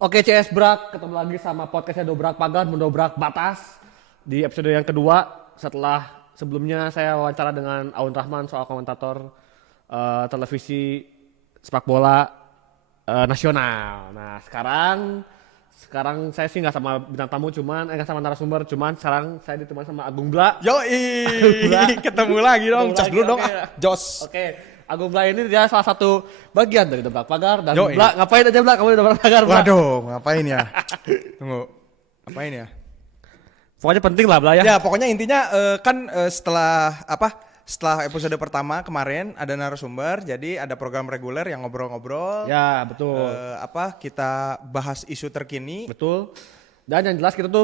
Oke CS Brak, ketemu lagi sama podcastnya Dobrak Pagar, Mendobrak Batas. Di episode yang kedua, setelah sebelumnya saya wawancara dengan Aun Rahman soal komentator televisi sepak bola nasional. Nah sekarang saya sih nggak sama bintang tamu, nggak sama narasumber, cuman sekarang saya ditemani sama Agung Bla. Yoi, ketemu lagi dong. Cas dulu dong. Oke. Jos. Oke, Agung Bla ini dia salah satu bagian dari Dobrak Pagar dan Yoi. Bla ngapain aja Bla kamu di Dobrak Pagar Bla? Waduh, ngapain ya? Tunggu. Ngapain ya? Pokoknya penting lah Bla ya. Ya, pokoknya intinya setelah episode pertama kemarin ada narasumber, jadi ada program reguler yang ngobrol-ngobrol. Ya, betul. Kita bahas isu terkini. Betul. Dan yang jelas kita tuh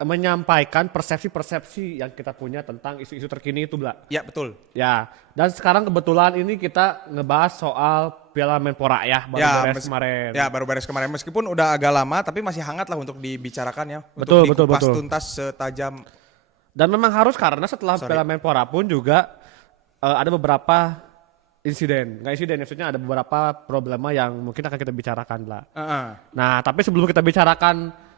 menyampaikan persepsi-persepsi yang kita punya tentang isu-isu terkini itu, Bla. Ya, betul. Ya. Dan sekarang kebetulan ini kita ngebahas soal Piala Menpora ya, baru beres kemarin. Ya, baru beres kemarin. Meskipun udah agak lama, tapi masih hangat lah untuk dibicarakan ya. Betul, untuk dikupas betul. tuntas setajam. Dan memang harus karena setelah Piala Menpora pun juga ada beberapa insiden. Nggak insiden, maksudnya ada beberapa problema yang mungkin akan kita bicarakan, Bla. Nah, tapi sebelum kita bicarakan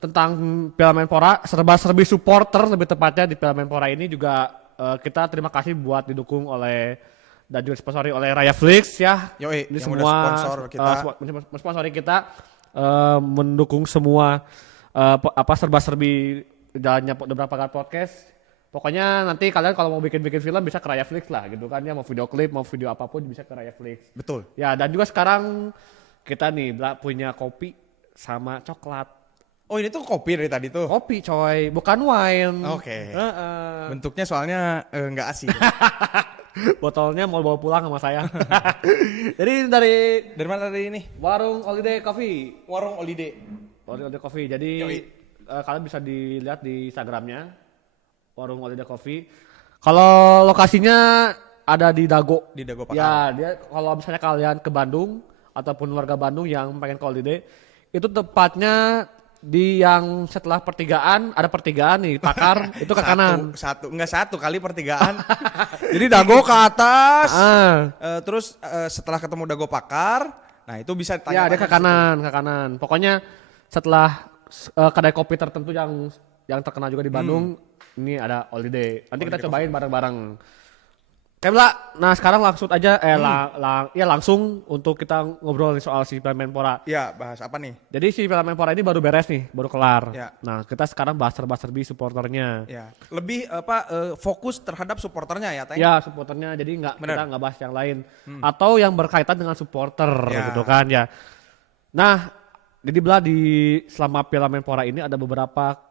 tentang Piala Menpora, serba-serbi supporter lebih tepatnya di Piala Menpora ini juga kita terima kasih buat didukung oleh dan juga sponsori oleh Raya Flix ya. Yoi, Ini yang semua udah sponsor kita. sponsori kita mendukung semua serba-serbi jalannya beberapa kali podcast. Pokoknya nanti kalian kalau mau bikin film bisa ke Raya Flix lah gitu kan ya, mau video klip, mau video apapun bisa ke Raya Flix. Betul. Ya, dan juga sekarang kita nih Bla, punya kopi sama coklat. Oh, ini tuh kopi dari tadi tuh. Kopi coy, bukan wine. Oke. Bentuknya soalnya nggak asing. Botolnya mau bawa pulang sama saya. Jadi dari Mana tadi ini? Warung Holiday Coffee. Warung Holiday. Warung Holiday Coffee. Jadi kalian bisa dilihat di Instagramnya Warung Holiday Coffee. Kalau lokasinya ada di Dago. Di Dago Pakar. Ya, dia kalau misalnya kalian ke Bandung ataupun warga Bandung yang pengen ke Holiday, itu tepatnya di yang setelah pertigaan, ada pertigaan nih, Pakar itu ke kanan. Satu kali pertigaan. Jadi Dago ke atas. Terus setelah ketemu Dago Pakar, nah itu bisa tanya. Ya, dia ke kanan. Pokoknya setelah kedai kopi tertentu yang terkenal juga di Bandung, ini ada Holiday. Nanti kita cobain bareng-bareng. Oke Bla, nah sekarang langsung aja langsung untuk kita ngobrol soal si Piala Menpora. Ya, bahas apa nih? Jadi si Piala Menpora ini baru beres nih, baru kelar. Ya. Nah, kita sekarang bahas serba-serbi supporternya. Ya, lebih fokus terhadap supporternya ya, Teng? Ya, supporternya, jadi kita nggak bahas yang lain. Atau yang berkaitan dengan supporter gitu kan ya. Nah, jadi Bla selama Piala Menpora ini ada beberapa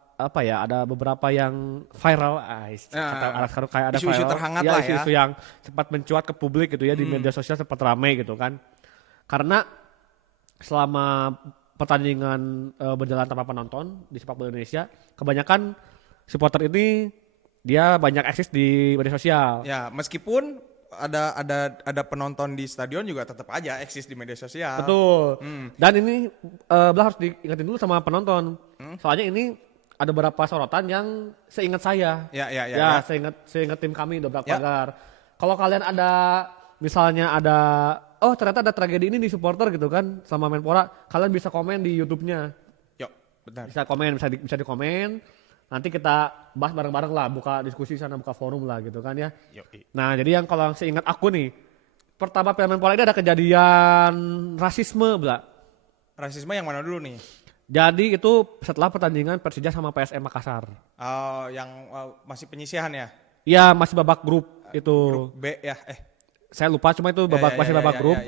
yang viral, kayak ada isu-isu viral, terhangat lah ya. Isu-isu yang cepat mencuat ke publik gitu ya, di media sosial sempat ramai gitu kan. Karena selama pertandingan berjalan tanpa penonton di sepak bola Indonesia, kebanyakan supporter ini dia banyak eksis di media sosial. Ya, meskipun ada penonton di stadion juga tetap aja eksis di media sosial. Betul. Dan ini Bla harus diingetin dulu sama penonton. Soalnya ini ada beberapa sorotan yang seingat saya. Ya. Seingat tim kami Dobrak Pagar. Kalau kalian misalnya ternyata ada tragedi ini di supporter gitu kan selama Menpora, kalian bisa komen di YouTube-nya. Yuk, benar. Bisa komen, bisa di komen. Nanti kita bahas bareng-bareng lah, buka diskusi sana, buka forum lah gitu kan ya. Nah, jadi kalau seingat aku nih, pertama Piala Menpora ini ada kejadian rasisme, Bla. Rasisme yang mana dulu nih? Jadi itu setelah pertandingan Persija sama PSM Makassar. Yang masih penyisihan ya? Iya, masih babak grup itu. Grup B ya? Saya lupa, cuma itu babak grup.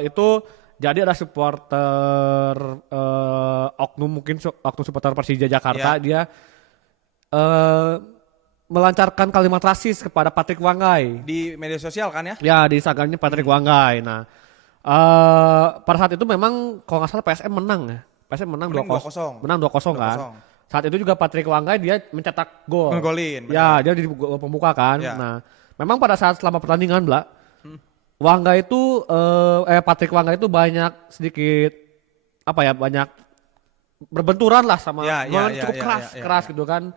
Itu jadi ada supporter oknum supporter Persija Jakarta, dia melancarkan kalimat rasis kepada Patrick Wanggai. Di media sosial kan ya? Ya, di Instagramnya Patrick Wanggai. Nah, pada saat itu memang kalau nggak salah PSM menang ya. PSM menang 2-0. Menang 2-0 kan. Saat itu juga Patrick Wanggai dia mencetak gol. Ngegolin. Ya, dia di gol pembuka kan. Ya. Nah, memang pada saat selama pertandingan Bla, Wanggai itu Patrick Wanggai itu banyak berbenturan lah sama cukup keras gitu kan.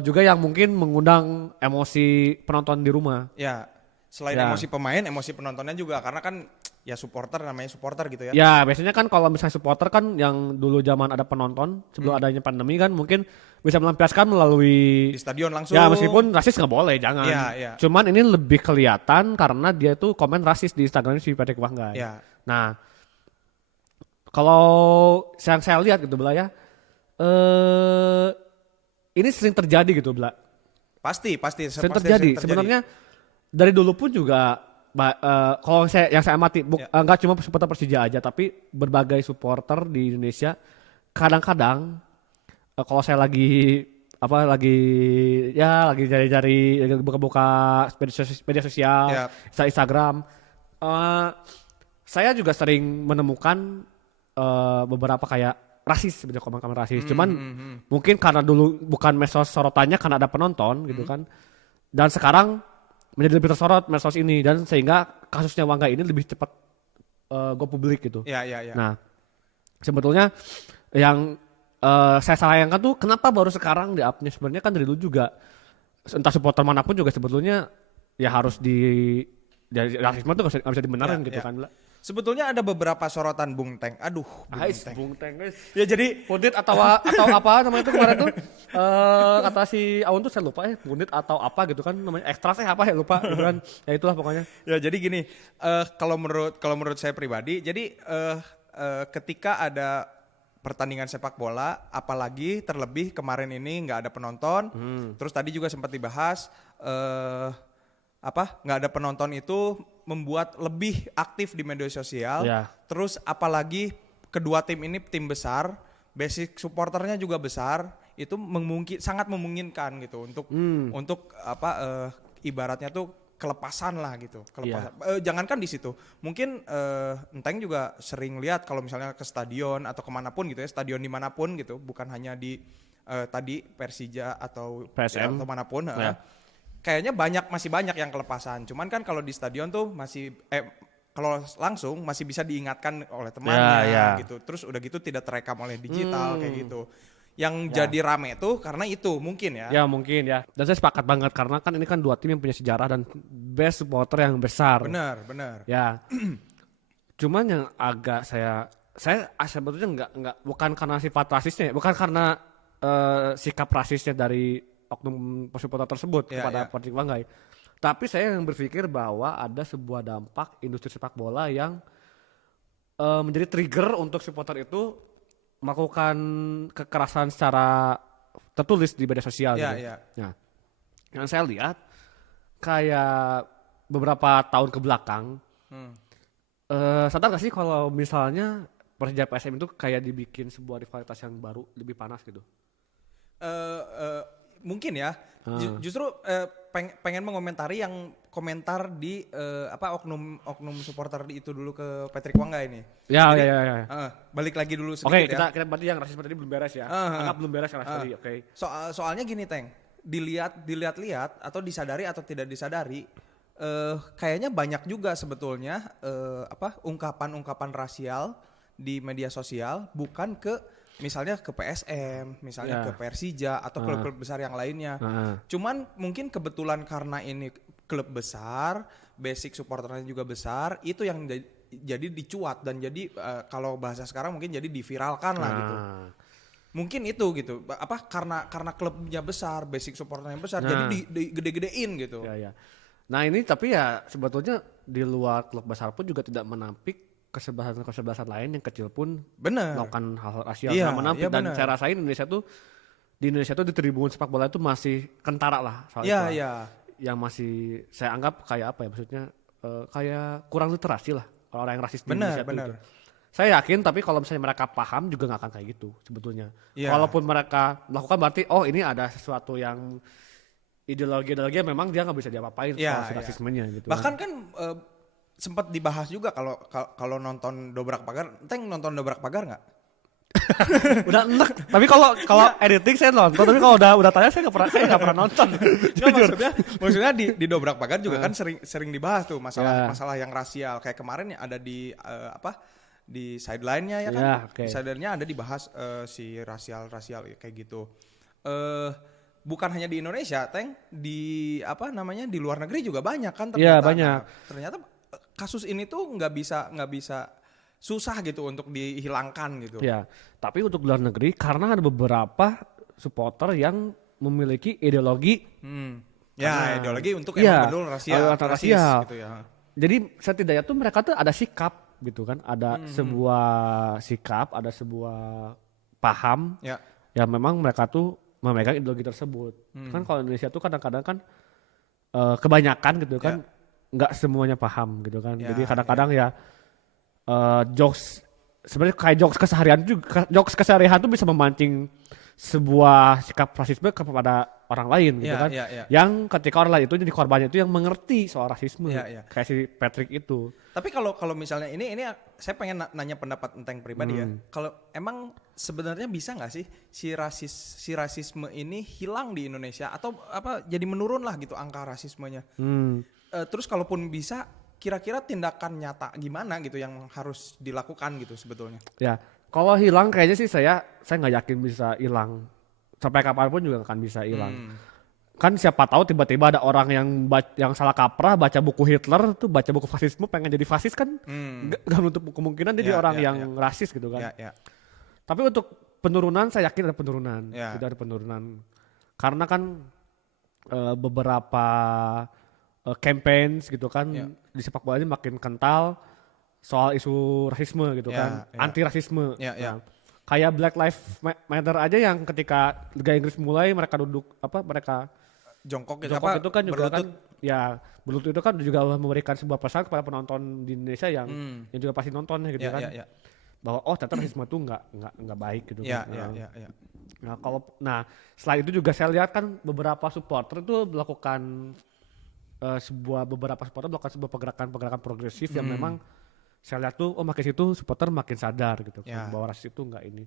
Juga yang mungkin mengundang emosi penonton di rumah. Ya, selain emosi pemain, emosi penontonnya juga karena kan ya supporter, namanya supporter gitu ya. Ya biasanya kan kalau misalnya supporter kan yang dulu zaman ada penonton sebelum adanya pandemi kan mungkin bisa melampiaskan melalui Di stadion langsung. ya meskipun rasis nggak boleh jangan. Iya. Cuman ini lebih kelihatan karena dia tuh komen rasis di Instagramnya si Patrick Wanggai. Iya. Nah kalau yang saya lihat gitu Bla ya, ini sering terjadi gitu Bla. Pasti Sering terjadi. Sebenarnya dari dulu pun juga kalau yang saya amati nggak cuma supporter Persija aja tapi berbagai supporter di Indonesia kadang-kadang kalau saya lagi cari-cari buka-buka media sosial Instagram saya juga sering menemukan beberapa kayak rasis sebenarnya komen-komen rasis cuman mungkin karena dulu bukan medsos sorotannya karena ada penonton gitu kan dan sekarang menjadi lebih tersorot medsos ini dan sehingga kasusnya Wanggai ini lebih cepat go publik gitu. Iya. Nah, sebetulnya yang saya sayangkan tuh kenapa baru sekarang di-up-nya sebenarnya kan dari dulu juga entah supporter manapun juga sebetulnya ya harus dari rasisme tuh nggak bisa dibenarkan gitu kan. Sebetulnya ada beberapa sorotan Bung Teng. Aduh, Bung Teng guys. Ya jadi Pundit atau apa namanya itu kemarin tuh kata si Aun tuh saya lupa Pundit atau apa gitu kan namanya ekstra saya apa ya lupa gitu kan. Ya itulah pokoknya. Ya jadi gini, kalau menurut saya pribadi, jadi ketika ada pertandingan sepak bola, apalagi terlebih kemarin ini nggak ada penonton, terus tadi juga sempat dibahas nggak ada penonton itu membuat lebih aktif di media sosial. Terus apalagi kedua tim ini tim besar, basic supporternya juga besar, itu sangat memungkinkan gitu untuk ibaratnya tuh kelepasan lah gitu. Jangankan di situ, mungkin Enteng juga sering lihat kalau misalnya ke stadion atau kemanapun gitu ya, stadion dimanapun gitu, bukan hanya di tadi Persija atau PSM atau manapun. Kayaknya masih banyak yang kelepasan. Cuman kan kalau di stadion tuh masih kalau langsung masih bisa diingatkan oleh temannya gitu. Terus udah gitu tidak terekam oleh digital kayak gitu. Yang jadi rame tuh karena itu mungkin ya. Ya mungkin ya. Dan saya sepakat banget karena kan ini kan dua tim yang punya sejarah dan best supporter yang besar. Benar. Ya. Cuman yang agak saya sebetulnya enggak bukan karena sifat rasisnya, bukan karena sikap rasisnya dari oknum supporter tersebut kepada Patrick Wanggai. Tapi saya yang berpikir bahwa ada sebuah dampak industri sepak bola yang menjadi trigger untuk supporter itu melakukan kekerasan secara tertulis di media sosial. Nah, yang saya lihat kayak beberapa tahun ke belakang, sadar gak sih kalau misalnya Persija PSM itu kayak dibikin sebuah rivalitas yang baru lebih panas gitu? Mungkin ya. Justru pengen mengomentari yang komentar di oknum supporter itu dulu ke Patrick Wanggai ini. Ya. Balik lagi dulu sedikit ya. Oke, kita berarti yang rasis tadi belum beres ya. Anggap belum beres yang rasis tadi. Oke. Soalnya gini, Teng. Dilihat atau disadari atau tidak disadari, kayaknya banyak juga sebetulnya ungkapan-ungkapan rasial di media sosial bukan ke misalnya ke PSM, misalnya ke Persija atau klub-klub besar yang lainnya. Cuman mungkin kebetulan karena ini klub besar, basic supporternya juga besar, itu yang jadi dicuat dan jadi kalau bahasa sekarang mungkin jadi diviralkan lah gitu. Mungkin itu gitu. Karena klubnya besar, basic supporternya besar, jadi digede-gedein gitu. Nah, ini tapi ya sebetulnya di luar klub besar pun juga tidak menampik kesebelasan lain yang kecil pun melakukan hal rasial menampik dan saya rasain di Indonesia tuh di tribun sepak bola itu masih kentara lah soal itu yang masih saya anggap kayak apa ya maksudnya kayak kurang literasi lah kalau orang yang rasis di Indonesia itu. Saya yakin tapi kalau misalnya mereka paham juga nggak akan kayak gitu sebetulnya. Walaupun mereka melakukan berarti ini ada sesuatu yang ideologi yang memang dia nggak bisa diapa-apain soal rasismenya gitu. Bahkan kan sempat dibahas juga kalau nonton Dobrak Pagar. Teng nonton Dobrak Pagar nggak? Udah enak. Tapi kalau editing saya nonton. Tapi kalau udah tanya saya nggak pernah nonton. Maksudnya di Dobrak Pagar juga kan sering dibahas tuh masalah yang rasial. Kayak kemarin ya ada di sideline-nya ya kan. Di sideline-nya ada dibahas si rasial kayak gitu. Bukan hanya di Indonesia, Teng, di luar negeri juga banyak kan ternyata. Iya, banyak. Ternyata kasus ini tuh nggak bisa susah gitu untuk dihilangkan gitu. Ya, tapi untuk luar negeri karena ada beberapa supporter yang memiliki ideologi. Ya, ideologi untuk ya, emang betul rasis gitu ya. Jadi setidaknya tuh mereka tuh ada sikap gitu kan, ada sebuah sikap, ada sebuah paham yang memang mereka tuh memegang ideologi tersebut. Kan kalau Indonesia tuh kadang-kadang kan kebanyakan gitu kan nggak semuanya paham gitu kan. Jadi kadang-kadang jokes sebenarnya kayak jokes keseharian tuh bisa memancing sebuah sikap rasisme kepada orang lain gitu kan. Yang ketika orang lain itu jadi korbannya itu yang mengerti soal rasisme. Kayak si Patrick itu. Tapi kalau misalnya ini saya pengen nanya pendapat Enteng pribadi ya. Kalau emang sebenarnya bisa nggak sih si rasisme ini hilang di Indonesia atau jadi menurun lah gitu angka rasismenya. Terus kalaupun bisa kira-kira tindakan nyata gimana gitu yang harus dilakukan gitu sebetulnya? Ya, kalau hilang kayaknya sih saya nggak yakin bisa hilang. Sampai kapanpun juga akan bisa hilang. Kan siapa tahu tiba-tiba ada orang yang salah kaprah baca buku Hitler tuh baca buku fasisme pengen jadi fasis kan nggak menutup kemungkinan dia jadi orang yang rasis gitu kan. Tapi untuk penurunan saya yakin ada penurunan. Tidak ada penurunan. Karena kan beberapa campaigns gitu kan di sepak bola ini makin kental soal isu rasisme gitu kan, anti rasisme. Kayak Black Lives Matter aja yang ketika Liga Inggris mulai mereka mereka jongkok itu kan juga berlutut. Kan berlutut itu kan juga memberikan sebuah pesan kepada penonton di Indonesia yang juga pasti nonton gitu kan. Bahwa ternyata rasisme itu nggak baik gitu kan. Nah setelah itu juga saya lihat kan beberapa supporter itu melakukan beberapa supporter melakukan sebuah pergerakan progresif yang memang saya lihat tuh makin situ supporter makin sadar gitu kan bahwa rasis itu enggak ini.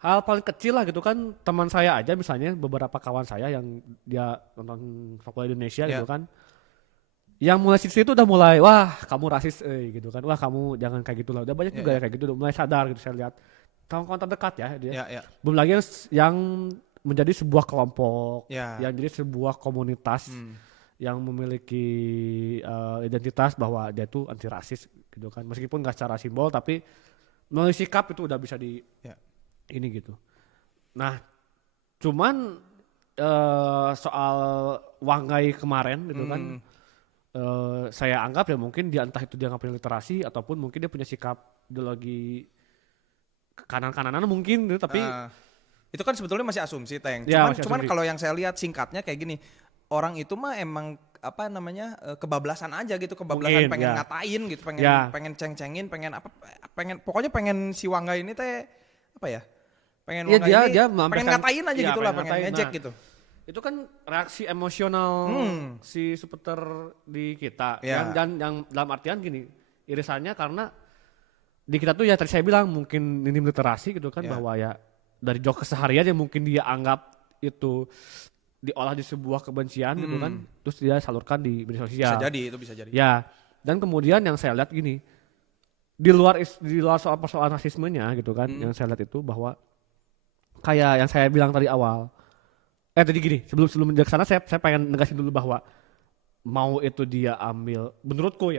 Hal paling kecil lah gitu kan, teman saya aja misalnya beberapa kawan saya yang dia nonton sepak bola Indonesia gitu kan. Yang mulai situ itu udah mulai wah kamu rasis gitu kan. Wah kamu jangan kayak gitu lah. Udah banyak juga ya kayak gitu udah mulai sadar gitu saya lihat. Kawan-kawan terdekat ya dia. Belum lagi yang menjadi sebuah kelompok, yang jadi sebuah komunitas yang memiliki identitas bahwa dia tuh anti rasis gitu kan, meskipun nggak secara simbol tapi melalui sikap itu udah bisa ini gitu. Nah cuman soal Wanggai kemarin gitu kan saya anggap ya mungkin dia entah itu dia nggak punya literasi ataupun mungkin dia punya sikap ideologi kanan-kananan mungkin gitu, tapi itu kan sebetulnya masih asumsi Teng. Cuman kalau yang saya lihat singkatnya kayak gini, orang itu mah emang kebablasan aja gitu, kebablasan mungkin, pengen ngatain gitu, pengen ceng-cengin, pokoknya pengen si Wangga ini teh pengen Wangga ini pengen ngatain aja gitu lah, pengen ngejek gitu. Itu kan reaksi emosional si supporter di kita dan yang dalam artian gini, irisannya karena di kita tuh ya tadi saya bilang mungkin minim literasi gitu kan bahwa ya dari jok keseharian yang mungkin dia anggap itu diolah di sebuah kebencian gitu kan, terus dia salurkan di media sosial. Itu bisa jadi. Ya, dan kemudian yang saya lihat gini, di luar soal persoalan rasismenya gitu kan, yang saya lihat itu bahwa kayak yang saya bilang tadi awal. Tadi gini, sebelum menjak sana saya pengen negasin dulu bahwa mau itu dia ambil, menurutku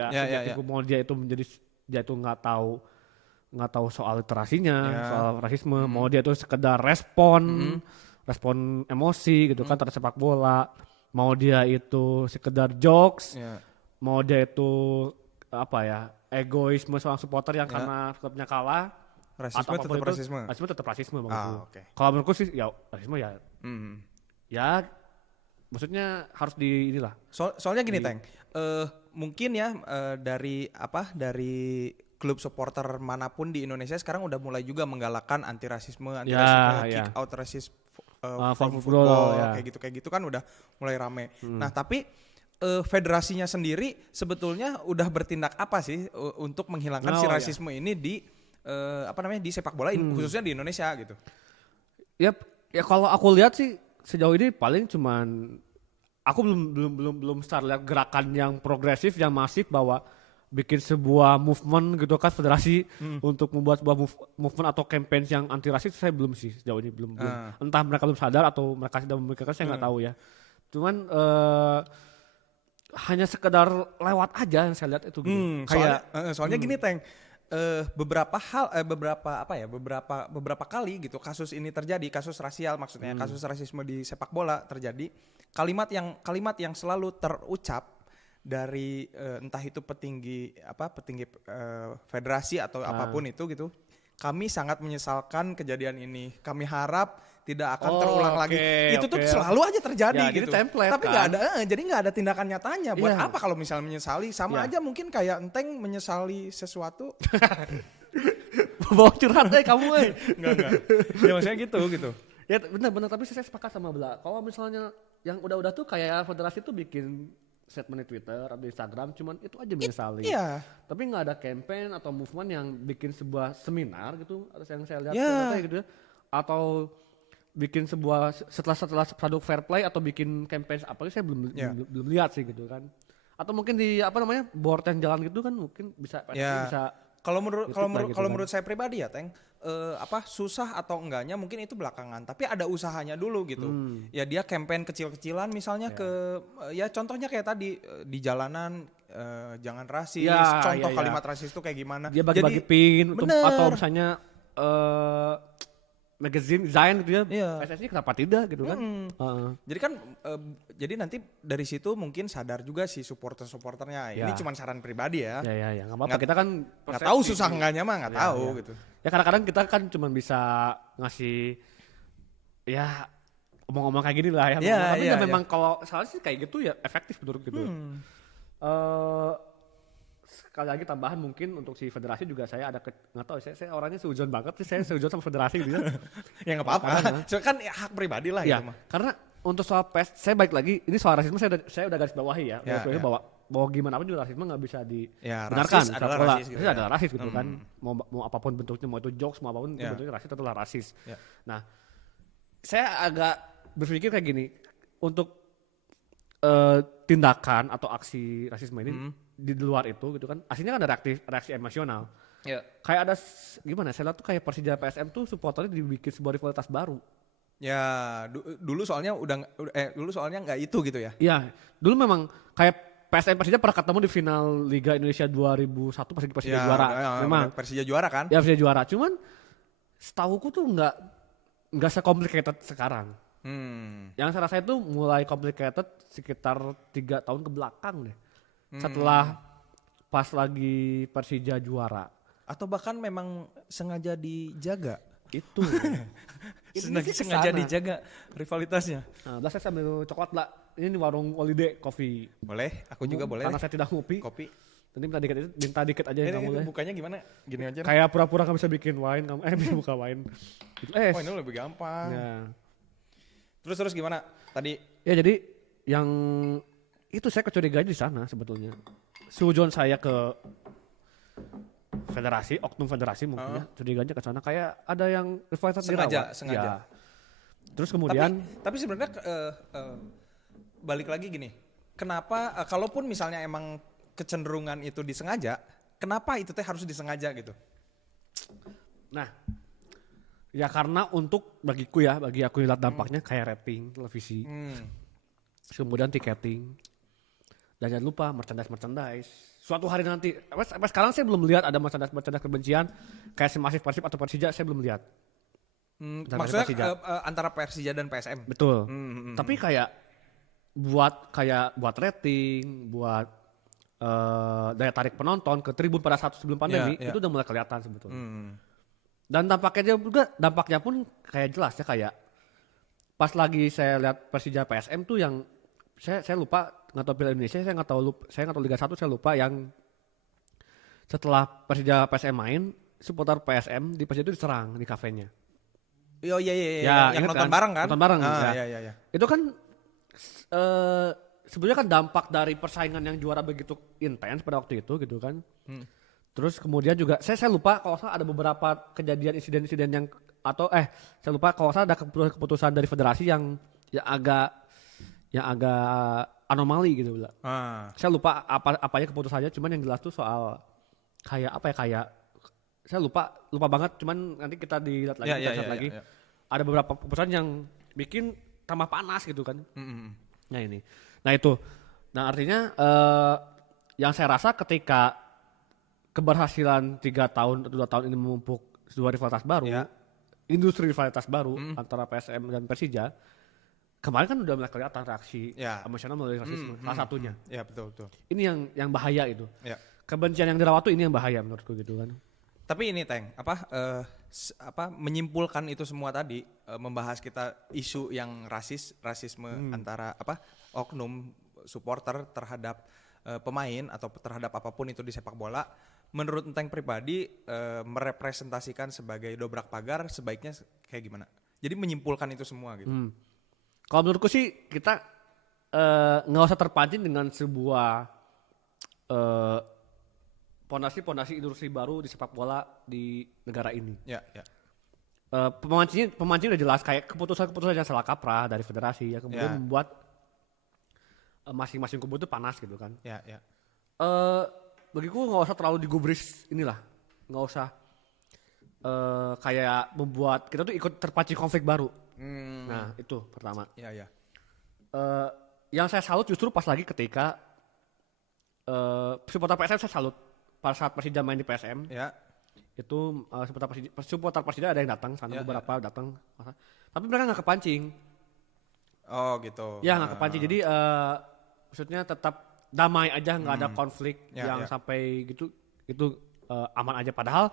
mau dia itu menjadi dia itu nggak tahu soal literasinya, soal rasisme, mau dia itu sekedar respon emosi gitu kan terhadap sepak bola, mau dia itu sekedar jokes, mau dia itu egoisme seorang supporter yang karena klubnya kalah, rasisme tetap rasisme menurutku. Kalau menurutku sih ya rasisme ya maksudnya harus di inilah. Soalnya gini Teng, mungkin dari klub supporter manapun di Indonesia sekarang udah mulai juga menggalakkan anti rasisme, kick out rasis from football kayak gitu kan udah mulai rame. Nah tapi federasinya sendiri sebetulnya udah bertindak apa sih untuk menghilangkan si rasisme ini di di sepak bola khususnya di Indonesia gitu? Ya kalau aku lihat sih sejauh ini paling cuman aku belum start lihat gerakan yang progresif yang masif bahwa bikin sebuah movement gitu kan federasi untuk membuat sebuah movement atau campaign yang anti rasis, saya belum sih sejauh ini belum. Entah mereka belum sadar atau mereka sudah memikirkan, saya nggak tahu ya. Cuman hanya sekedar lewat aja yang saya lihat itu gitu. Soalnya gini Teng, beberapa kali gitu kasus ini terjadi, kasus rasial maksudnya, kasus rasisme di sepak bola terjadi, kalimat yang selalu terucap dari entah itu petinggi federasi atau apapun itu gitu. Kami sangat menyesalkan kejadian ini. Kami harap tidak akan terulang lagi. Itu tuh selalu aja terjadi gitu. Template, tapi nggak ada, jadi nggak ada tindakan nyatanya. Buat Iya. apa kalau misalnya menyesali? Sama aja mungkin kayak Enteng menyesali sesuatu. Bawa curhat kamu Enggak. Ya maksudnya gitu. Ya benar-benar, tapi saya sepakat sama Bela. Kalau misalnya yang udah-udah tuh kayak federasi tuh bikin statement di Twitter atau di Instagram, cuman itu aja menyesali. Iya. Tapi nggak ada campaign atau movement yang bikin sebuah seminar gitu, atau yang saya lihat gitu ya, atau bikin sebuah setelah satu fair play atau bikin campaign apa saya belum lihat sih gitu kan. Atau mungkin di board yang jalan gitu kan mungkin bisa bisa. Kalau menurut saya pribadi ya Teng, susah atau enggaknya mungkin itu belakangan, tapi ada usahanya dulu gitu. Ya dia campaign kecil-kecilan misalnya contohnya kayak tadi di jalanan jangan rasis, kalimat rasis itu kayak gimana. Dia bagi-bagi pin atau misalnya magazine design gitu ya. PSSI kenapa tidak gitu kan. Jadi kan jadi nanti dari situ mungkin sadar juga si supporternya. Ini cuma saran pribadi ya. Ya nggak apa-apa, kita kan nggak tahu susah enggaknya mah nggak tahu gitu. Ya kadang-kadang kita kan cuma bisa ngasih omong-omong kayak gini lah ya. Tapi memang kalau salah sih kayak gitu ya efektif menurut gitu. Sekali lagi tambahan mungkin untuk si federasi juga saya ada nggak tahu, saya orangnya seujon banget sih, saya seujon sama federasi gitu ya. Ya nggak apa-apa. Kan hak pribadi lah ya, itu mah. Karena untuk soal PES, saya balik lagi ini soal rasisme saya udah garis bawahi ya. Bahwa gimana pun juga rasisme nggak bisa dibenarkan. Rasis adalah rasis gitu. Adalah rasis gitu kan. Mau apapun bentuknya, mau itu jokes, mau apapun bentuknya rasis adalah rasis. Nah, saya agak berpikir kayak gini, untuk tindakan atau aksi rasisme ini di luar itu gitu kan, aslinya kan ada reaksi emosional. Kayak ada gimana? Saya lihat tuh kayak Persija PSM tuh supporternya dibikin sebuah rivalitas baru. Ya, dulu soalnya nggak itu gitu ya. Iya, dulu memang kayak PSM Persija pernah ketemu di final Liga Indonesia 2001 pas Persija juara. Memang Persija juara kan? Ya Persija juara. Cuman setahuku tuh nggak se-complicated sekarang. Yang saya rasa itu mulai complicated sekitar 3 tahun ke belakang deh. Setelah pas lagi Persija juara. Atau bahkan memang sengaja dijaga. Itu sengaja dijaga rivalitasnya. Nah, saya sambil coklat lah. Ini di warung Holiday Coffee. Boleh, aku juga boleh. Karena saya tidak ngopi. Nanti minta dikit aja yang kamu boleh. Bukanya gimana? Gini aja. Kayak pura-pura kamu bisa bikin wine, kamu bisa buka wine. Ini lebih gampang. Ya. Terus gimana tadi? Ya jadi yang itu saya kecurigaan di sana sebetulnya. Sujon saya ke federasi, oknum federasi mungkin ya, curiganya ke sana kayak ada yang rivalitas sengaja. Ya. Terus kemudian tapi sebenarnya balik lagi gini. Kenapa kalaupun misalnya emang kecenderungan itu disengaja, kenapa itu teh harus disengaja gitu? Nah, ya karena bagi aku lihat dampaknya kayak rating televisi. Kemudian tiketing. Dan jangan lupa merchandise. Suatu hari nanti, sampai sekarang saya belum lihat ada merchandise kebencian kayak semasif Persib atau Persija, saya belum lihat. Maksudnya antara Persija dan PSM. Betul. Tapi kayak buat rating, buat daya tarik penonton ke tribun pada saat sebelum pandemi itu udah mulai kelihatan sebetulnya. Dan dampaknya pun kayak jelas ya, kayak pas lagi saya lihat Persija PSM tuh yang saya lupa, nggak tahu Piala Indonesia, saya nggak tahu Liga 1, saya lupa yang setelah Persija PSM main, supporter PSM di Persija itu diserang di kafenya. Oh iya. Yang nonton kan? Bareng kan? Nonton bareng. Iya. Itu kan sebenarnya kan dampak dari persaingan yang juara begitu intens pada waktu itu gitu kan. Terus kemudian juga saya lupa kalau salah ada beberapa kejadian insiden-insiden yang saya lupa kalau salah ada keputusan dari federasi yang agak anomali gitu lah. Saya lupa apanya keputusannya, cuman yang jelas tuh soal kayak saya lupa banget, cuman nanti kita dilihat lagi lagi. Ada beberapa keputusan yang bikin tambah panas gitu kan. Nah itu. Nah artinya yang saya rasa ketika keberhasilan 3 tahun atau 2 tahun ini memupuk sebuah rivalitas baru, industri rivalitas baru antara PSM dan Persija, kemarin kan udah mulai kelihatan reaksi emosional melalui rasisme, salah satunya. Ya betul. Ini yang bahaya itu. Ya. Kebencian yang dirawat tuh ini yang bahaya menurutku gitu kan. Tapi ini Teng, menyimpulkan itu semua tadi, membahas kita isu yang rasisme antara oknum supporter terhadap pemain atau terhadap apapun itu di sepak bola. Menurut Teng pribadi, merepresentasikan sebagai dobrak pagar sebaiknya kayak gimana? Jadi menyimpulkan itu semua gitu. Kalau menurutku sih kita nggak usah terpancing dengan sebuah pondasi industri baru di sepak bola di negara ini. Ya. Pemancing udah jelas kayak keputusan yang salah kaprah dari federasi yang kemudian membuat masing-masing kubu itu panas gitu kan. Ya. Bagiku nggak usah terlalu digubris inilah, nggak usah kayak membuat kita tuh ikut terpancing konflik baru. Nah itu pertama. Ya. Yang saya salut justru pas lagi ketika supporter PSM saya salut pada saat Persija main di PSM. Ya. Itu supporter Persija ada yang datang sana, beberapa datang, tapi mereka nggak kepancing. Oh gitu. Ya nggak kepancing, jadi maksudnya tetap damai aja, nggak ada konflik yang sampai gitu, itu aman aja. Padahal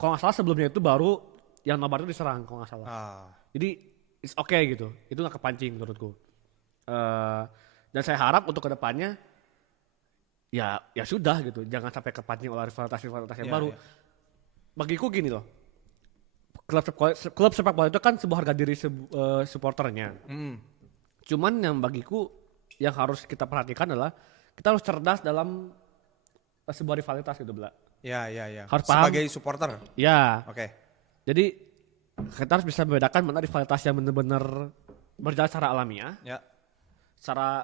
kalau nggak salah sebelumnya itu baru yang nobar itu diserang kalau nggak salah. Jadi it's okay gitu, itu nggak kepancing menurutku. Dan saya harap untuk kedepannya ya sudah gitu, jangan sampai kepancing oleh rivalitas yang baru. Bagiku gini loh, klub sepak bola itu kan sebuah harga diri supporternya. Cuman yang bagiku yang harus kita perhatikan adalah kita harus cerdas dalam sebuah rivalitas gitu, Bla. Ya. Harus paham. Sebagai supporter. Ya. Oke. Jadi kita harus bisa membedakan mana rivalitas yang benar-benar berjalan secara alamiah, secara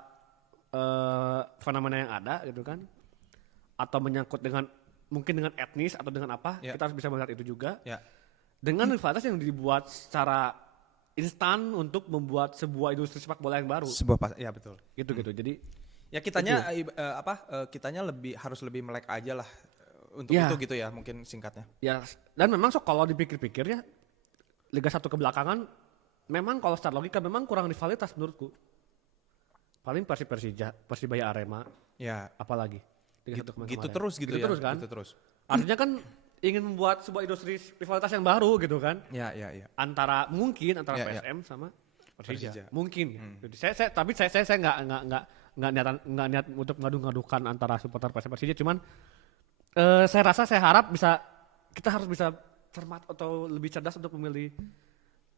fenomena yang ada gitu kan, atau menyangkut mungkin dengan etnis atau dengan apa, kita harus bisa melihat itu juga. Dengan rivalitas yang dibuat secara instan untuk membuat sebuah industri sepak bola yang baru. Ya betul. Gitu. Jadi ya kitanya kitanya harus lebih melek aja lah untuk itu gitu ya, mungkin singkatnya. Ya, dan memang kalau dipikir-pikir ya Liga 1 kebelakangan memang kalau secara logika memang kurang rivalitas menurutku. Paling Persija, Persibaya Arema. Ya, apalagi. Gitu terus kan. Gitu terus. Artinya kan ingin membuat sebuah industri rivalitas yang baru gitu kan. Ya. Antara PSM sama Persija. Mungkin. Jadi saya nggak niat untuk ngadu-ngadukan antara supporter Persija, cuman saya harap kita harus bisa cermat atau lebih cerdas untuk memilih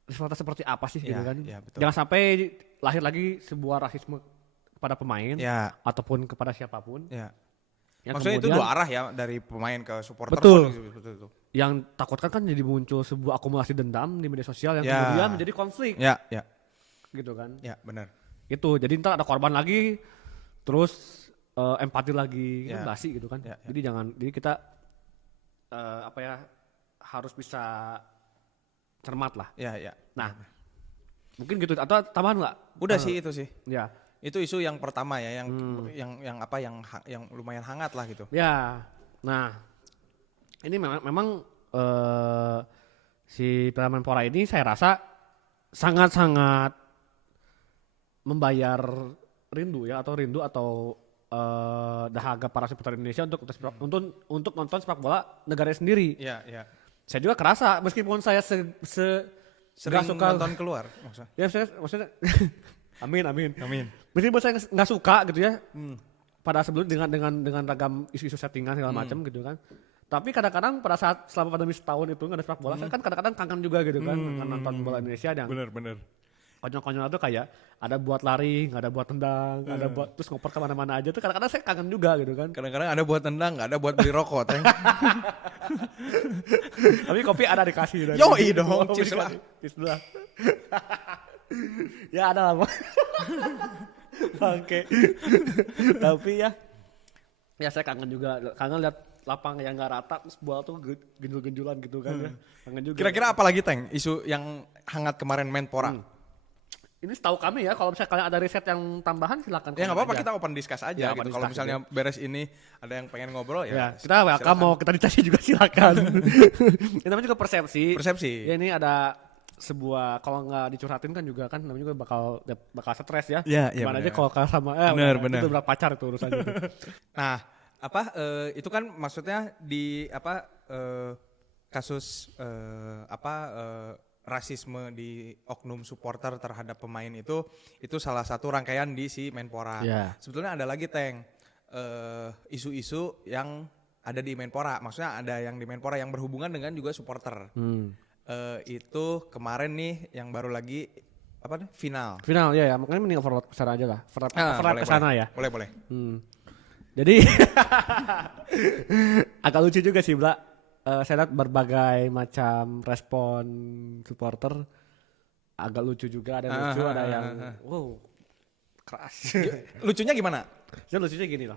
rivalitas seperti apa sih gitu kan. Betul. Jangan sampai lahir lagi sebuah rasisme kepada pemain ataupun kepada siapapun. Maksudnya itu dua arah ya, dari pemain ke supporter. Betul. Yang takutkan kan jadi muncul sebuah akumulasi dendam di media sosial yang kemudian menjadi konflik. Ya. Gitu kan. Ya, benar. Itu. Jadi ntar ada korban lagi, terus empati lagi, kan basi gitu kan. Jadi kita harus bisa cermat lah. Ya. Nah, mungkin gitu atau tambahan nggak? Udah sih itu sih. Ya. Itu isu yang pertama ya, yang lumayan hangat lah gitu. Ya, nah ini memang si Piala Menpora ini saya rasa sangat-sangat membayar rindu atau dahaga para supporter Indonesia untuk nonton sepak bola negara sendiri. Iya. Saya juga kerasa meskipun saya sering suka nonton keluar maksudnya. Ya maksudnya Amin. Meskipun saya nggak suka gitu ya, pada sebelum dengan ragam isu-isu settingan segala macam gitu kan. Tapi kadang-kadang pada saat selama pandemi setahun itu nggak ada sepak bola, saya kan kadang-kadang kangen juga gitu kan, nonton bola Indonesia yang bener. konyol-konyol tuh kayak ada buat lari, nggak ada buat tendang, ada buat terus ngoper kemana-mana aja tuh kadang-kadang saya kangen juga gitu kan. Kadang-kadang ada buat tendang, nggak ada buat beli rokok, Teng. Tapi kopi ada dikasih. Yoi dong, cheers lah. Ya ada lah. Oke. Tapi ya saya kangen lihat lapang yang nggak rata terus bola tuh genjul-genjulan gitu kan ya. Kangen juga. Kira-kira apa lagi, Teng, isu yang hangat kemarin Menpora? ini setahu kami ya, kalau misalnya kalian ada riset yang tambahan silakan. Ya nggak apa-apa, kita open discuss aja Ya, gitu. Kalau misalnya beres ini ada yang pengen ngobrol ya. Kita welcome, mau kita dicari juga silakan. Ini namanya juga persepsi. Ya ini ada sebuah, kalau nggak dicurhatin kan juga kan namanya juga bakal stres ya. Gimana aja kalau sama bener. itu berapa pacar tuh urusannya. Nah, itu kan maksudnya di kasus rasisme di oknum supporter terhadap pemain itu salah satu rangkaian di si Menpora. Sebetulnya ada lagi isu-isu yang ada di Menpora. Maksudnya ada yang di Menpora yang berhubungan dengan juga supporter. Itu kemarin nih yang baru lagi final ya makanya mending overload kesana aja lah. Overload kesana ya. Boleh. Jadi agak lucu juga sih Bla. Saya lihat berbagai macam respon supporter, agak lucu juga, ada yang lucu, ada yang wow keras. Lucunya gimana? Ya lucunya gini loh.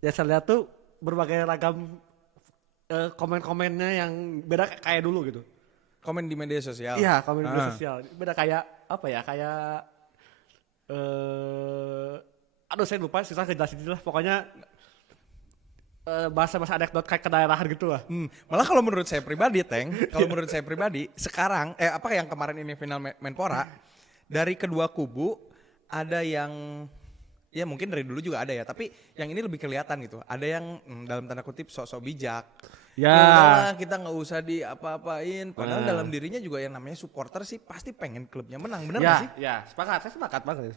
Ya saya lihat tuh berbagai ragam komen-komennya yang beda kayak dulu gitu. Komen di media sosial. Iya, komen di media sosial. Beda kayak apa ya? Kayak aduh saya lupa susah ngejelasin lah. Pokoknya bahasa-bahasa anekdot kayak kedaerahan gitu lah. Malah kalau menurut saya pribadi, sekarang yang kemarin ini final Menpora, dari kedua kubu ada yang ya mungkin dari dulu juga ada ya, tapi yang ini lebih kelihatan gitu. Ada yang dalam tanda kutip sok-sok bijak. Ya udahlah, kita nggak usah diapa-apain. Padahal dalam dirinya juga yang namanya supporter sih pasti pengen klubnya menang, benar nggak sih? Ya, saya sepakat banget.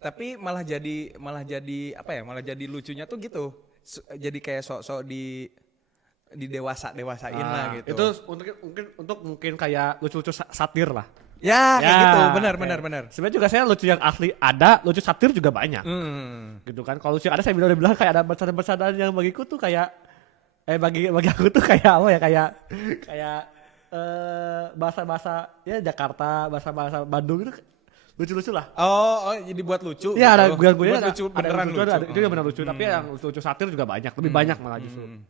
Tapi malah jadi lucunya tuh gitu. Jadi kayak sok-sok di dewasain lah gitu. Itu mungkin kayak lucu-lucu satir lah. Ya kayak gitu, benar. Sebenarnya juga saya lucu yang asli ada, lucu satir juga banyak. Gitu kan. Kalau lucu ada saya bilang kayak ada bercandaan yang bagiku tuh kayak bagi aku tuh kayak apa ya, kayak bahasa-bahasa ya Jakarta, bahasa-bahasa Bandung itu lucu-lucu lah. Oh, jadi buat lucu. Iya, ada gue lucu beneran lucu. Itu yang benar lucu, tapi yang lucu satir juga banyak, lebih banyak malah justru.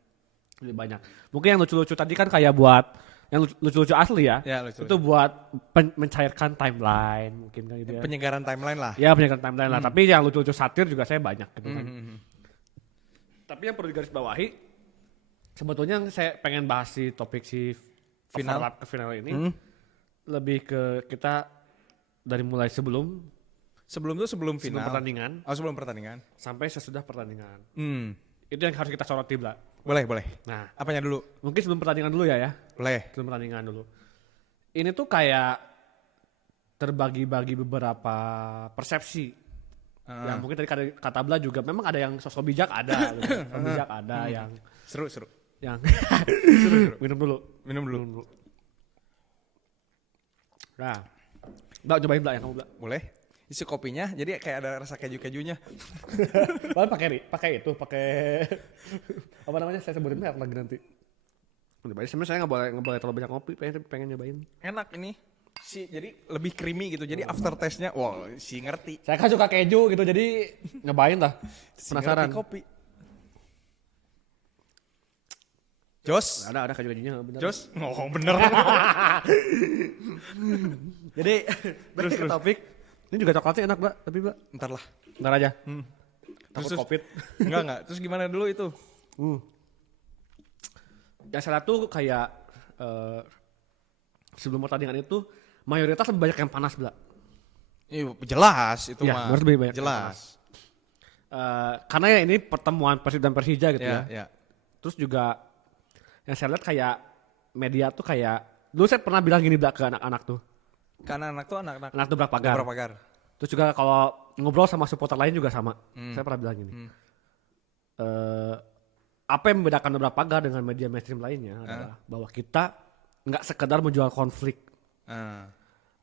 Lebih banyak. Mungkin yang lucu-lucu tadi kan kayak buat yang lucu-lucu asli ya. Itu buat mencairkan timeline mungkin kan gitu ya. Penyegaran timeline lah. Ya, penyegaran timeline lah, tapi yang lucu-lucu satir juga saya banyak gitu kan. Tapi yang perlu digarisbawahi sebetulnya yang saya pengen bahas si topik si final ini lebih ke kita dari mulai sebelum pertandingan. Oh, sebelum pertandingan. Sampai sesudah pertandingan. Itu yang harus kita soroti, Bla. Boleh. Nah, apanya dulu? Mungkin sebelum pertandingan dulu ya. Boleh. Sebelum pertandingan dulu. Ini tuh kayak terbagi-bagi beberapa persepsi. Yang mungkin tadi kata Bla juga memang ada yang sosok bijak ada, yang seru. Yang seru. Minum dulu. Nah, Mbak cobain Mbak yang kamu Mbak. Boleh. Isi kopinya jadi kayak ada rasa keju-kejunya. Padahal pakai apa namanya, saya sebutin merek lagi nanti. Sebenarnya saya nggak boleh terlalu banyak kopi, pengen nyobain. Enak ini. Jadi lebih creamy gitu. Jadi after taste-nya ngerti. Saya kan suka keju gitu, jadi nyobain lah. Penasaran. Kopi. Jos? Ada keju-kejunya bener. Jos? Oh, bener. Jadi terus topik. Ini juga coklatnya enak, Mbak, tapi Mbak. Ntar aja. Takut Covid. Enggak. Terus gimana dulu itu? Yang salah tuh kayak sebelum pertandingan itu mayoritas lebih banyak yang panas, Mbak. Jelas itu ya, mah. Lebih banyak jelas. Karena ya ini pertemuan Persib dan Persija gitu ya. Terus juga yang saya lihat kayak media tuh kayak dulu saya pernah bilang gini Mbak ke anak-anak tuh. Karena anak tuh berapa pagar. Terus juga kalau ngobrol sama supporter lain juga sama. Saya pernah bilang gini. Apa yang membedakan beberapa pagar dengan media mainstream lainnya adalah bahwa kita nggak sekedar menjual konflik.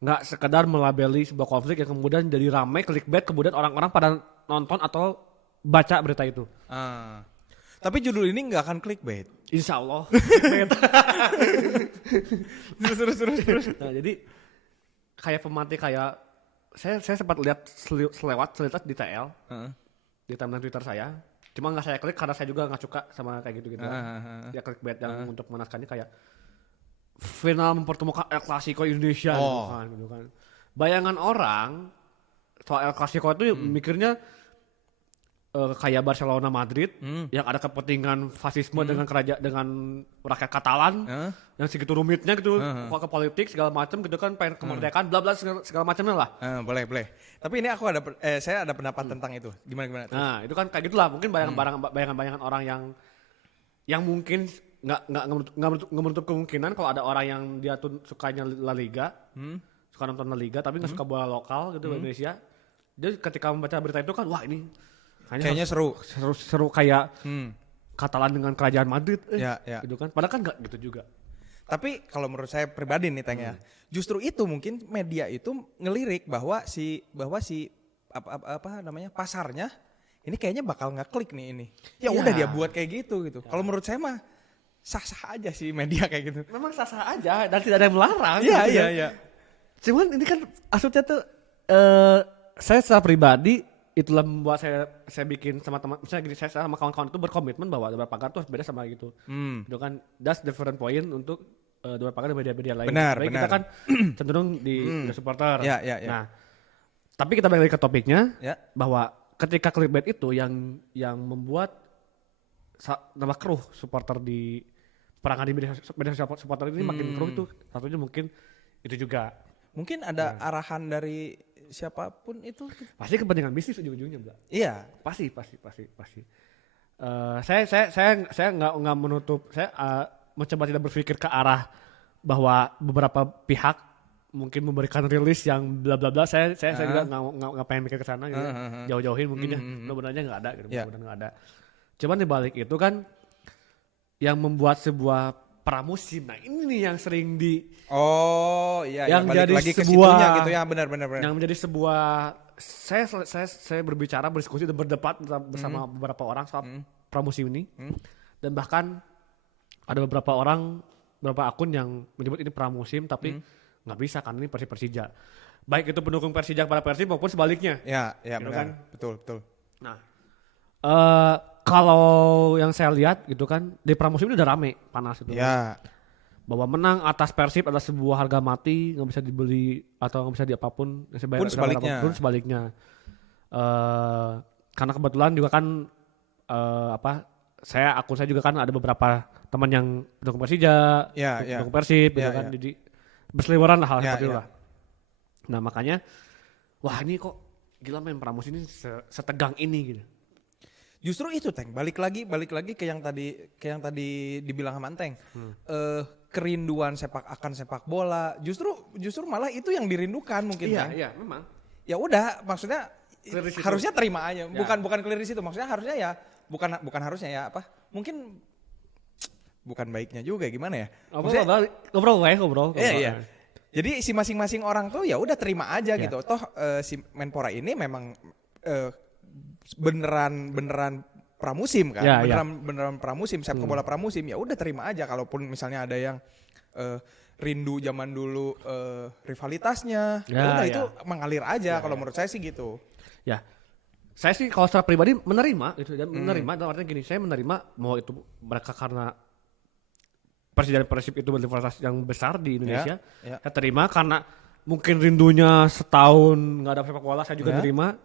Nggak sekedar melabeli sebuah konflik yang kemudian jadi ramai, clickbait, kemudian orang-orang pada nonton atau baca berita itu. Tapi judul ini nggak akan clickbait. Insya Allah. Terus. Nah, jadi kayak pemantik kayak saya sempat lihat selitas di TL di timeline Twitter saya. Cuma nggak saya klik karena saya juga nggak suka sama kayak gitu. Ya clickbait yang untuk menaskannya kayak final mempertemukan El Clasico Indonesia gitu kan. Bayangan orang soal El Clasico itu mikirnya kayak Barcelona Madrid yang ada kepentingan fasisme dengan kerajaan dengan rakyat Katalan yang segitu rumitnya gitu ke politik segala macam gitu kan pengen kemerdekaan bla bla segala macamnya lah. Boleh. Tapi ini aku saya ada pendapat tentang itu. Gimana? Nah, itu kan kayak gitulah mungkin bayangan orang yang mungkin nggak menutup kemungkinan kalau ada orang yang dia tuh sukanya La Liga, suka nonton La Liga tapi nggak suka bola lokal gitu Indonesia. Dia ketika membaca berita itu kan wah ini kayaknya seru kayak Katalan dengan kerajaan Madrid ya. gitu kan. Padahal kan nggak gitu juga. Tapi kalau menurut saya pribadi nih Teng ya, justru itu mungkin media itu ngelirik bahwa si apa namanya pasarnya ini kayaknya bakal nggak klik nih ini. Ya udah dia buat kayak gitu. Kalau menurut saya mah sah-sah aja sih media kayak gitu. Memang sah-sah aja dan tidak ada yang melarang. Iya. Cuman ini kan maksudnya tuh saya secara pribadi itulah membuat saya bikin sama teman, misalnya gini, saya sama kawan-kawan itu berkomitmen bahwa Dewan Pagar tuh harus beda sama gitu. Itu kan that's different point untuk Dewan Pagar dan media-media lain. Benar. Kita kan cenderung di supporter. Ya. Nah, tapi kita balik lagi ke topiknya bahwa ketika clickbait itu yang membuat tambah keruh supporter di perangan di media supporter ini makin keruh itu satunya mungkin itu juga. Mungkin ada arahan dari siapapun itu. Pasti kepentingan bisnis ujung-ujungnya, Bla. Iya. Pasti. Saya nggak menutup. Saya mencoba tidak berpikir ke arah bahwa beberapa pihak mungkin memberikan rilis yang bla bla bla. Saya juga nggak pengen mikir ke sana gitu. Jauh-jauhin mungkin ya. Benar-benarnya nggak ada gitu. Benar-benar nggak ada. Cuman di balik itu kan yang membuat sebuah pramusim. Nah ini nih yang sering yang balik jadi lagi ke sebuah situnya gitu ya, benar. Yang menjadi sebuah saya berbicara, berdiskusi dan berdebat bersama beberapa orang soal pramusim ini. Dan bahkan ada beberapa akun yang menyebut ini pramusim tapi nggak bisa karena ini Persija. Baik itu pendukung Persija kepada Persib maupun sebaliknya. Ya, gitu benar. Kan? Betul. Nah, kalau yang saya lihat gitu kan di pramusim ini udah rame panas itu. Ya. Bahwa menang atas Persib adalah sebuah harga mati, nggak bisa dibeli atau nggak bisa diapapun. Pun sebaliknya. Karena kebetulan juga kan akun saya juga kan ada beberapa teman yang pendukung Persija, pendukung Persib, gitu kan. Jadi berseliweran lah hal seperti itu lah. Nah makanya, wah ini kok gila main pramusim ini setegang ini gitu. Justru itu Teng, balik lagi ke yang tadi dibilang sama Teng. Kerinduan akan sepak bola, justru malah itu yang dirindukan mungkin Teng. Iya, memang. Ya udah, maksudnya harusnya terima aja. Ya. Bukan clear di situ, maksudnya harusnya ya bukan harusnya ya apa? Mungkin bukan baiknya juga gimana ya? Ngobrol. Iya. Jadi si masing-masing orang tuh ya udah terima aja gitu. Toh si Menpora ini memang beneran pramusim kan, beneran pramusim, sepak bola pramusim, ya udah terima aja. Kalaupun misalnya ada yang rindu zaman dulu rivalitasnya, itu mengalir aja. Kalau menurut saya sih gitu. Ya, saya sih kalau secara pribadi menerima gitu, dan menerima dalam artinya gini, saya menerima mau itu mereka karena Persija dan Persib itu rivalitas yang besar di Indonesia, saya terima karena mungkin rindunya setahun nggak ada sepak bola, saya juga terima.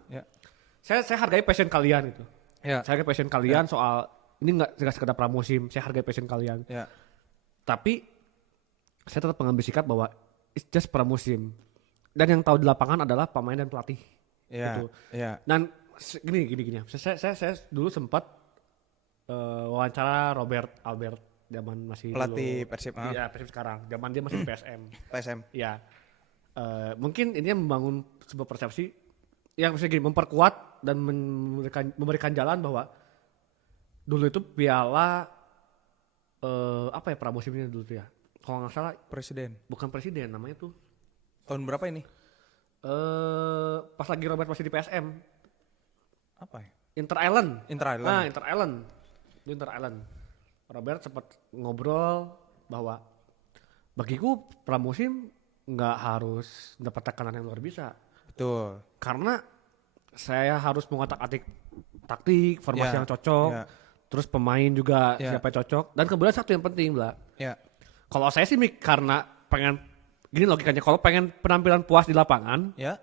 Saya hargai passion kalian itu. Saya hargai passion kalian soal ini nggak sekedar pramusim. Saya hargai passion kalian. Tapi saya tetap mengambil sikap bahwa it's just pramusim. Dan yang tahu di lapangan adalah pemain dan pelatih. Gitu. Dan gini. Saya dulu sempat wawancara Robert Albert zaman masih pelatih dulu, Persib. Iya, Persib sekarang. Zaman dia masih PSM. Iya. Mungkin ini membangun sebuah persepsi yang bisa gini, memperkuat dan memberikan jalan bahwa dulu itu piala pramusimnya dulu tuh ya. Kalau nggak salah bukan presiden namanya tuh. Tahun berapa ini? Pas lagi Robert masih di PSM. Apa ya? Inter Island. Nah, Inter Island. Robert sempat ngobrol bahwa bagiku pramusim nggak harus dapat tekanan yang luar biasa. Betul. Karena saya harus mengotak-atik taktik, formasi yang cocok, terus pemain juga siapa yang cocok. Dan kemudian satu yang penting, Bla. Kalau saya sih karena pengen gini logikanya, kalau pengen penampilan puas di lapangan, ya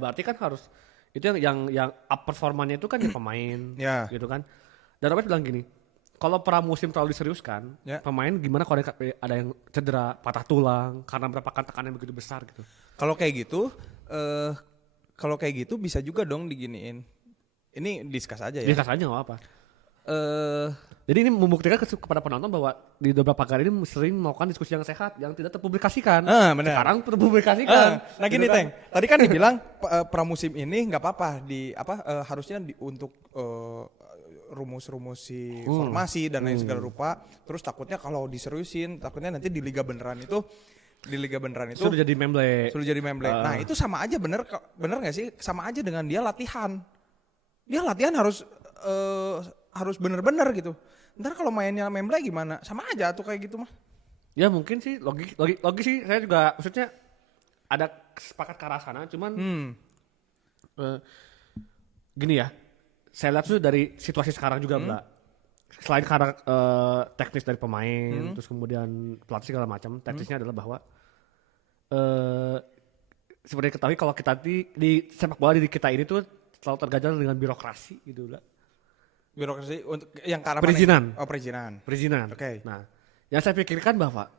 berarti kan harus itu yang up performanya itu kan ya pemain, gitu kan. Dan Robert bilang gini, kalau pramusim terlalu diseriuskan, pemain gimana kalau ada yang cedera, patah tulang karena mendapatkan tekanan yang begitu besar gitu. Kalau kayak gitu bisa juga dong diginiin. Ini discuss aja ya. Discuss aja nggak apa. Jadi ini membuktikan kepada penonton bahwa di beberapa kali ini sering melakukan diskusi yang sehat yang tidak terpublikasikan. Benar. Sekarang terpublikasikan. Nah gini Teng, tadi kan dibilang pramusim ini nggak apa-apa harusnya untuk rumus-rumus si formasi dan lain segala rupa. Terus takutnya kalau diseriusin, takutnya nanti di liga beneran itu sudah jadi memble. Nah itu sama aja bener nggak sih? Sama aja dengan dia latihan. Dia latihan harus bener-bener gitu. Ntar kalau mainnya memble gimana? Sama aja tuh kayak gitu mah. Ya mungkin sih logis sih. Saya juga maksudnya ada sepakat ke arah sana. Cuman gini ya. Saya lihat tuh dari situasi sekarang juga Mbak. Selain karena teknis dari pemain, terus kemudian pelatih segala macam, teknisnya adalah bahwa seperti ketahui kalau kita di sepak bola di kita ini tuh selalu terganjal dengan birokrasi gitu lah. Birokrasi untuk yang ke arah perizinan. Oh, perizinan. Oke. Okay. Nah, yang saya pikirkan bahwa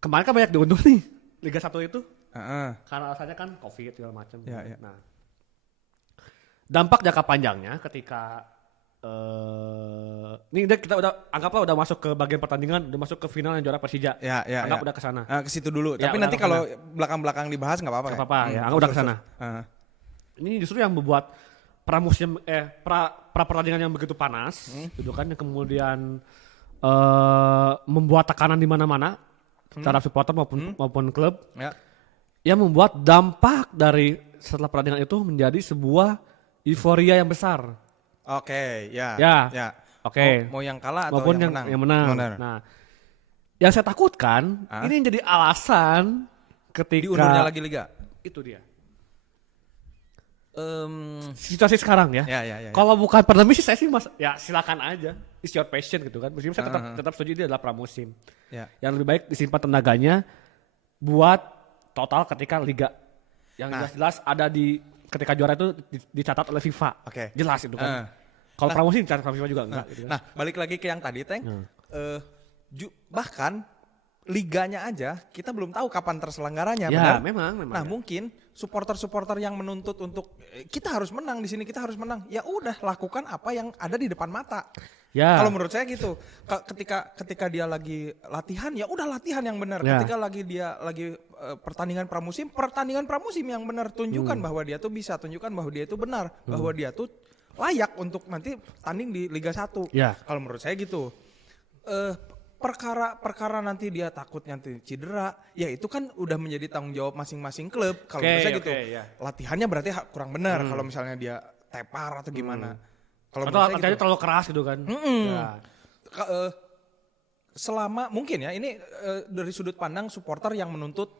kemarin kan banyak diundur nih Liga 1 itu. Karena alasannya kan Covid segala macam. Nah, dampak jangka panjangnya ketika ini kita anggaplah udah masuk ke bagian pertandingan, udah masuk ke final yang juara Persija. Anggap udah ke sana. Ke situ dulu. Tapi nanti kalau belakang-belakang dibahas enggak apa-apa. Enggak apa-apa ya, anggap udah ke sana. Ini justru yang membuat pramusim pra pertandingan yang begitu panas, gitu kan, yang kemudian membuat tekanan di mana-mana terhadap supporter maupun klub, yang membuat dampak dari setelah pertandingan itu menjadi sebuah euforia yang besar. Oke. Mau yang kalah atau maupun yang menang. Nah, yang saya takutkan ini jadi alasan ketika diundurnya lagi liga. Itu dia. Situasi sekarang ya. Kalau bukan pandemi sih saya sih silakan aja. It's your passion gitu kan. Meskipun saya tetap setuju ini adalah pramusim. Yang lebih baik disimpan tenaganya buat total ketika liga yang jelas ada di ketika juara itu dicatat oleh FIFA. Jelas itu kan. Kalau pramusim dicatat oleh FIFA juga enggak gitu kan. Nah, balik lagi ke yang tadi Teng. Bahkan liganya aja kita belum tahu kapan terselenggaranya. Ya, memang. Nah, mungkin supporter-supporter yang menuntut untuk kita harus menang di sini, kita harus menang. Ya udah, lakukan apa yang ada di depan mata. Ya. Kalau menurut saya gitu. Ketika dia lagi latihan, ya udah latihan yang benar. Ketika dia lagi pertandingan pramusim yang benar. Tunjukkan bahwa dia tuh bisa, tunjukkan bahwa dia itu benar, bahwa dia tuh layak untuk nanti tanding di Liga 1. Kalau menurut saya gitu. Perkara nanti dia takut nanti cedera, ya itu kan udah menjadi tanggung jawab masing-masing klub. Kalau menurut saya gitu, latihannya berarti kurang benar kalau misalnya dia tepar atau gimana. Kalau atau latihannya gitu, terlalu keras gitu kan. Selama mungkin ya ini dari sudut pandang supporter yang menuntut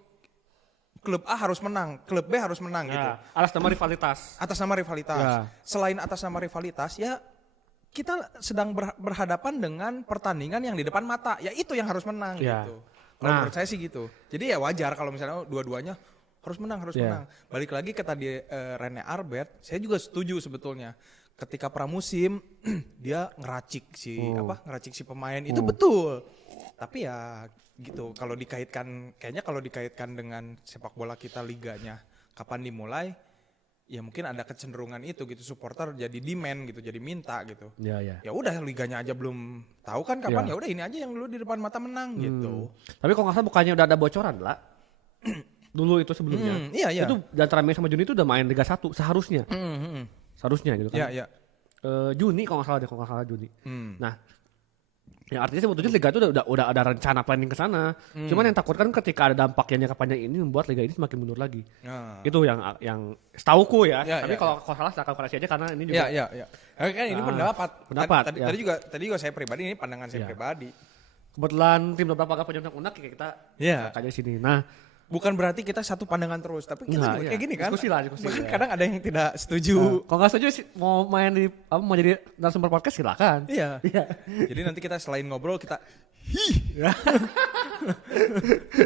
klub A harus menang, klub B harus menang gitu. Atas nama rivalitas. Selain atas nama rivalitas ya. Kita sedang berhadapan dengan pertandingan yang di depan mata, ya itu yang harus menang gitu. Kalau menurut saya sih gitu. Jadi ya wajar kalau misalnya dua-duanya harus menang. Balik lagi ke tadi Rene Albert, saya juga setuju sebetulnya. Ketika pramusim dia ngeracik si pemain itu betul. Tapi ya gitu, kalau dikaitkan dengan sepak bola kita liganya kapan dimulai? Ya mungkin ada kecenderungan itu gitu, supporter jadi demand gitu, jadi minta gitu. Ya udah liganya aja belum tahu kan kapan, ya udah ini aja yang dulu di depan mata menang gitu. Tapi kalau nggak salah bukannya udah ada bocoran lah. Dulu itu sebelumnya. Itu antara Mei sama Juni itu udah main Liga 1 seharusnya. Seharusnya gitu kan. Juni kalau nggak salah Juni. Nah, ya artinya sebetulnya Liga itu udah ada rencana planning ke sana. Cuman yang takutkan ketika ada dampak yang jangka panjang ini membuat Liga ini semakin mundur lagi. Itu yang setauku ya. Tapi kalau salah silakan koreksi aja karena ini juga. Kan ini pendapat. Tadi juga saya pribadi, ini pandangan saya pribadi. Kebetulan tim beberapa agak penyuntak unak kita kayak di sini. Nah, Bukan berarti kita satu pandangan terus, tapi kita juga kayak gini kan. Diskusi lah. Bahkan kadang ada yang tidak setuju. Kalau nggak setuju sih, mau main di mau jadi narasumber podcast silakan. Iya. Jadi nanti kita selain ngobrol kita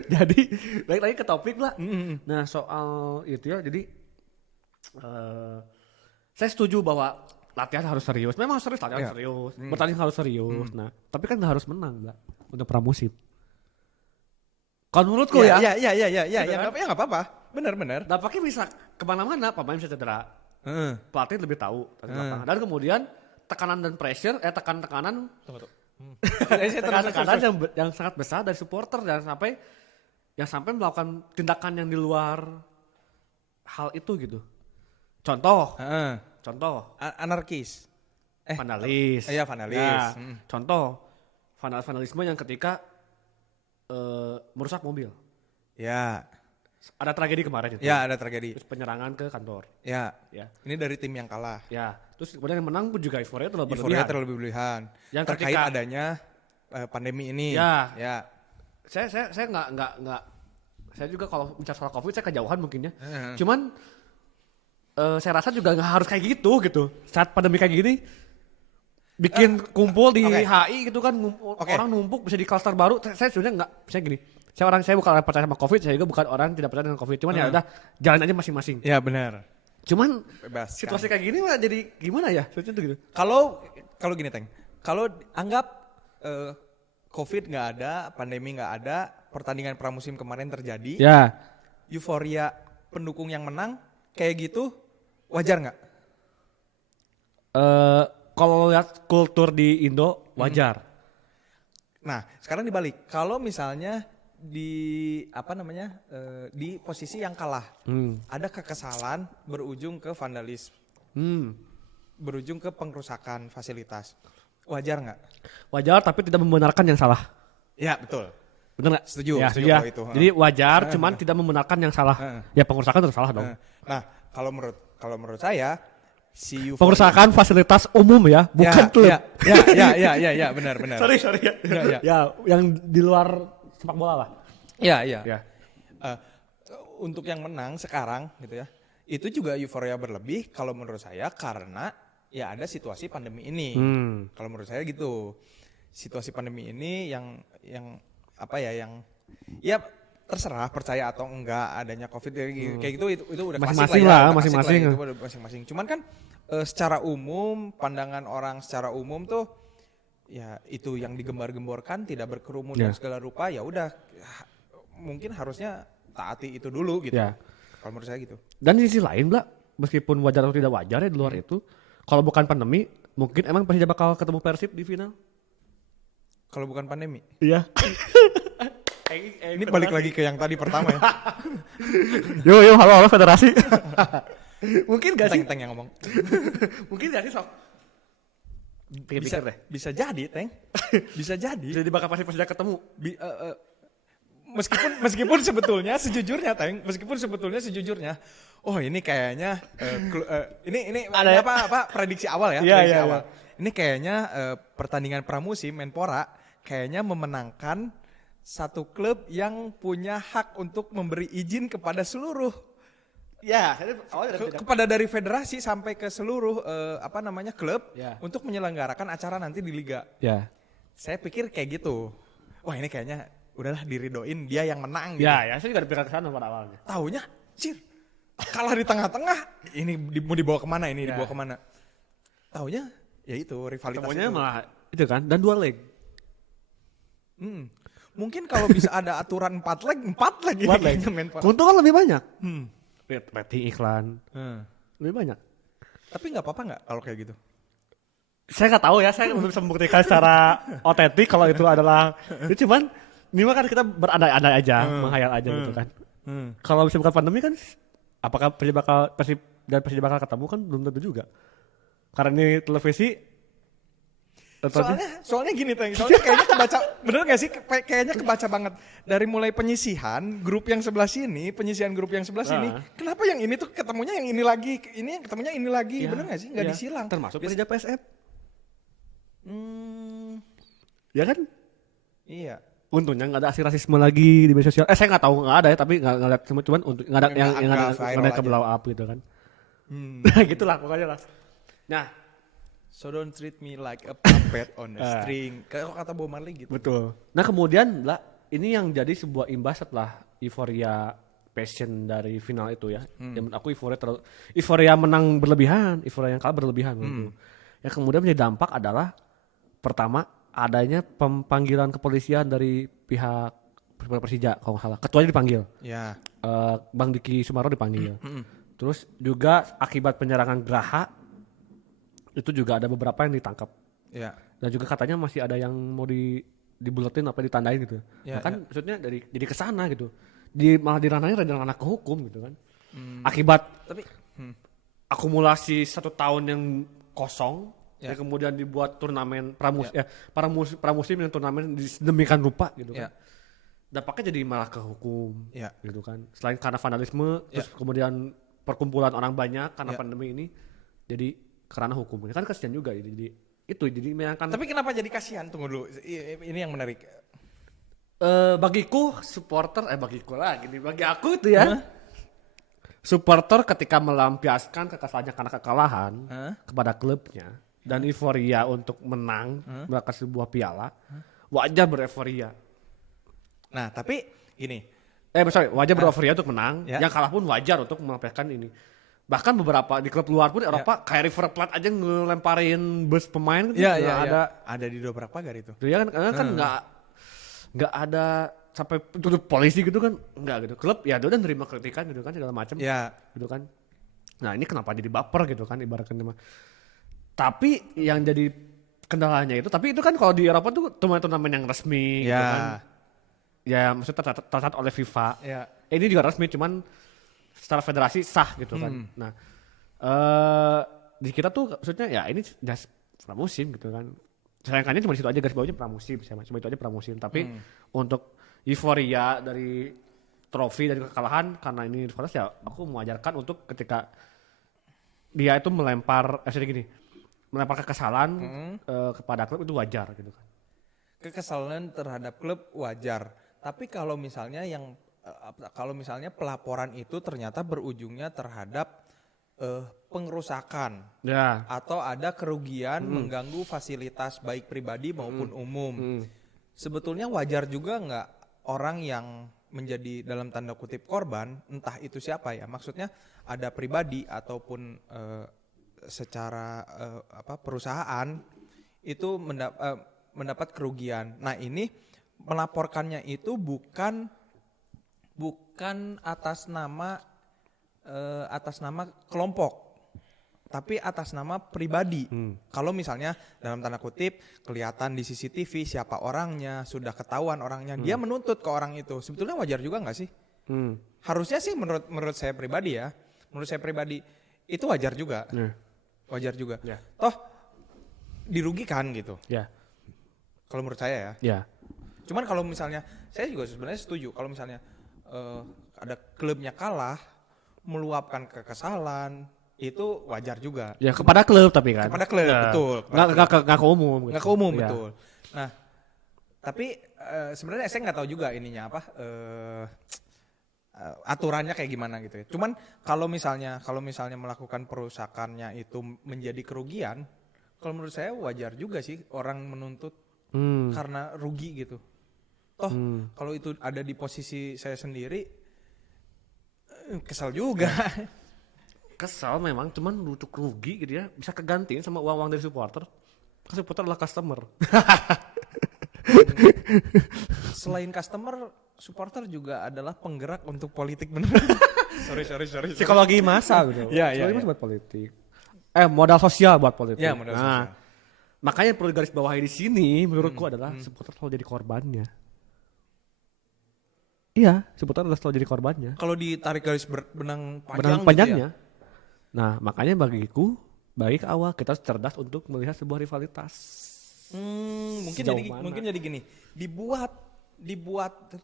jadi balik lagi ke topik lah. Nah soal itu ya, jadi saya setuju bahwa latihan harus serius. Memang serius, latihan serius. Bertanding harus serius. Nah tapi kan nggak harus menang Mbak untuk pramusim. Kalau menurutku ya nggak apa-apa. Benar. Dampaknya bisa kemana-mana, pemain bisa cedera, pelatih lebih tahu, dan kemudian tekanan dan pressure, tekanan yang sangat besar dari supporter dan sampai melakukan tindakan yang di luar hal itu gitu. Contoh, anarkis, vandalis. Iya vandalis. Ya, contoh, vandalisme yang ketika merusak mobil. Ya. Ada tragedi kemarin itu. Ya, ada tragedi. Terus penyerangan ke kantor. Ya. Ini dari tim yang kalah. Ya. Terus kemudian yang menang pun juga euforia terlalu berlebihan. Yang terkait adanya pandemi ini. Ya. Saya nggak. Saya juga kalau bicara soal COVID saya kejauhan mungkinnya. Cuman saya rasa juga nggak harus kayak gitu. Saat pandemi kayak gini, bikin kumpul di HI gitu kan, orang numpuk bisa di klaster baru. Saya sebenarnya nggak, saya gini. Saya bukan orang percaya sama COVID, saya juga bukan orang tidak percaya dengan COVID. Cuman ya udah jalan aja masing-masing. Ya benar. Cuman bebas, situasi kayak gini mah jadi gimana ya? Gitu. Kalau gini Teng, kalau anggap COVID nggak ada, pandemi nggak ada, pertandingan pramusim kemarin terjadi. Ya. Euforia pendukung yang menang kayak gitu wajar nggak? Kalau lihat kultur di Indo wajar. Nah sekarang dibalik, kalau misalnya di di posisi yang kalah, ada kekesalan berujung ke vandalisme, berujung ke pengrusakan fasilitas, wajar nggak? Wajar tapi tidak membenarkan yang salah. Ya betul. Benar nggak? Setuju ya. kalau itu. Jadi wajar, cuman tidak membenarkan yang salah. Ya pengrusakan terus salah dong. Nah kalau menurut saya si pengrusakan fasilitas umum ya, bukan klub. Ya, benar. Sorry ya. Ya, yang di luar sepak bola lah. Ya. Untuk yang menang sekarang gitu ya, itu juga euforia berlebih kalau menurut saya karena ya ada situasi pandemi ini. Kalau menurut saya gitu, situasi pandemi ini yang terserah percaya atau enggak adanya COVID kayak gitu itu udah masing-masing masing-masing. Cuman kan secara umum, pandangan orang secara umum tuh ya itu yang digembar-gemborkan tidak berkerumun dan segala rupa, ya udah mungkin harusnya taati itu dulu gitu. Kalau menurut saya gitu. Dan di sisi lain lah, meskipun wajar atau tidak wajar ya di luar itu, kalau bukan pandemi mungkin emang Persija bakal ketemu Persib di final. Kalau bukan pandemi. Iya. Ini balik lagi ke yang tadi pertama ya. Yo halo federasi. Mungkin gak sih? Teng yang ngomong. Mungkin gak sih sok? Pikir-pikir deh. Bisa jadi Teng. Bisa jadi. Jadi bakal pasti ketemu. Meskipun sebetulnya sejujurnya, oh ini kayaknya ini ada apa prediksi awal ya. Prediksi awal. Ini kayaknya pertandingan pramusim Menpora kayaknya memenangkan satu klub yang punya hak untuk memberi izin kepada seluruh kepada dari federasi sampai ke seluruh klub untuk menyelenggarakan acara nanti di liga. Saya pikir kayak gitu. Wah, ini kayaknya udahlah diridoin dia yang menang gitu. Ya, saya juga pikir ke sana pada awalnya. Taunya, kalah di tengah-tengah. Ini mau dibawa kemana ini? Dibawa kemana? Taunya ya itu rivalitas. Taunya malah itu kan dan 2 leg. Mungkin kalau bisa ada aturan 4 leg. Keuntungan lebih banyak. Rating iklan. Lebih banyak. Tapi nggak apa-apa nggak kalau kayak gitu? Saya nggak tahu ya, saya belum bisa membuktikan secara otentik kalau itu adalah. Cuman ini mah kan kita berandai-andai aja, menghayal aja gitu kan. Kalau bisa bukan pandemi kan, apakah Persib bakal ketemu kan belum tentu juga. Karena ini televisi. Soalnya gini Teng, soalnya kayaknya kebaca, bener gak sih? Kayaknya kebaca banget. Dari mulai penyisihan grup yang sebelah sini, sini. Kenapa yang ini tuh ketemunya yang ini lagi, ini yang ketemunya ini lagi, bener gak sih? Gak disilang. Termasuk Persija PSM. Ya kan? Iya. Untungnya nggak ada aksi rasisme lagi di media sosial. Saya nggak tahu nggak ada ya, tapi nggak lihat semua, cuman untuk nggak ada yang ada ke blow up gitu kan. Gitulah pokoknya lah. Nah, so don't treat me like a puppet on a string. Kayak kata Bob Marley gitu. betul. Nah kemudian lah ini yang jadi sebuah imbas setelah euforia passion dari final itu ya. Yang menurut aku euforia menang berlebihan, euforia yang kalah berlebihan. Yang kemudian menjadi dampak adalah pertama adanya pemanggilan kepolisian dari pihak Persija kalau nggak salah. Ketuanya dipanggil. Ya. Bang Diki Sumarro dipanggil. Terus juga akibat penyerangan Graha itu juga ada beberapa yang ditangkap. Ya. Dan juga katanya masih ada yang mau dibuletin apa ditandain gitu. Ya, nah kan maksudnya jadi kesana gitu. Malah diranahnya ranah ke hukum gitu kan. Akibat Tapi akumulasi 1 tahun yang kosong yang kemudian dibuat turnamen pramusim yang turnamen sedemikian rupa gitu kan. Dampaknya jadi malah ke hukum gitu kan. Selain karena vandalisme terus kemudian perkumpulan orang banyak karena pandemi ini jadi karena hukum. Kan kasihan juga jadi menyangkan. Tapi kenapa jadi kasihan? Tunggu dulu. Ini yang menarik. Bagiku supporter bagi aku itu ya. Supporter ketika melampiaskan kekesalannya karena kekalahan kepada klubnya dan euforia untuk menang mendapatkan sebuah piala, wajar bereforia. Nah, tapi gini. Wajar bereforia untuk menang, yang kalah pun wajar untuk melampiaskan ini. Bahkan beberapa di klub luar pun Eropa kayak River Plate aja ngelemparin bus pemain gitu. Ada di beberapa gar itu. Ya kan nggak ada sampai tutup polisi gitu kan, nggak gitu. Klub ya dia udah nerima kritikan gitu kan segala macam. Gitu kan. Nah ini kenapa jadi baper gitu kan ibaratnya mah. Tapi yang jadi kendalanya tapi itu kan kalau di Eropa tuh turnamen yang resmi gitu kan. Ya maksudnya tercatat oleh FIFA. Ini juga resmi cuman secara federasi sah gitu kan. Nah di kita tuh maksudnya ya ini just pramusim gitu kan. Sayangkannya cuma di situ aja garis bawahnya pramusim, cuma itu aja pramusim. Tapi untuk euforia dari trofi dari kekalahan karena ini rivalitas ya aku mengajarkan untuk ketika dia itu melempar kekesalan kepada klub itu wajar gitu kan. Kekesalan terhadap klub wajar. Tapi kalau misalnya pelaporan itu ternyata berujungnya terhadap pengerusakan atau ada kerugian mengganggu fasilitas baik pribadi maupun umum. Sebetulnya wajar juga nggak orang yang menjadi dalam tanda kutip korban, entah itu siapa ya, maksudnya ada pribadi ataupun secara perusahaan itu mendapat kerugian. Nah ini melaporkannya itu bukan atas nama kelompok, tapi atas nama pribadi. Kalau misalnya dalam tanda kutip kelihatan di CCTV siapa orangnya, sudah ketahuan orangnya, dia menuntut ke orang itu, sebetulnya wajar juga nggak sih? Harusnya sih menurut saya pribadi itu wajar juga, wajar juga. Toh dirugikan gitu. Kalau menurut saya ya. Cuman kalau misalnya saya juga sebenarnya setuju kalau misalnya ada klubnya kalah meluapkan kekesalan itu wajar juga. Ya kepada klub tapi kan. Kepada klub betul. Nggak ke umum. Gitu. Nggak ke umum betul. Nah tapi sebenarnya saya nggak tahu juga ininya aturannya kayak gimana gitu ya. Cuman kalau misalnya melakukan perusakannya itu menjadi kerugian, kalau menurut saya wajar juga sih orang menuntut karena rugi gitu. Toh kalau itu ada di posisi saya sendiri kesal juga. Kesal memang, cuman untuk rugi gitu ya bisa kegantiin sama uang dari supporter. Supporter adalah customer. Selain customer, supporter juga adalah penggerak untuk politik bener. sorry. Psikologi massa gitu. Psikologi massa buat politik. Modal sosial buat politik. Modal sosial. Makanya perlu garis bawahi di sini menurutku adalah supporter selalu jadi korbannya. Iya, supporter adalah selalu jadi korbannya. Kalau ditarik garis benang panjangnya. Gitu ya? Nah, makanya bagiku baik awal kita harus cerdas untuk melihat sebuah rivalitas. Mungkin jadi gini, dibuat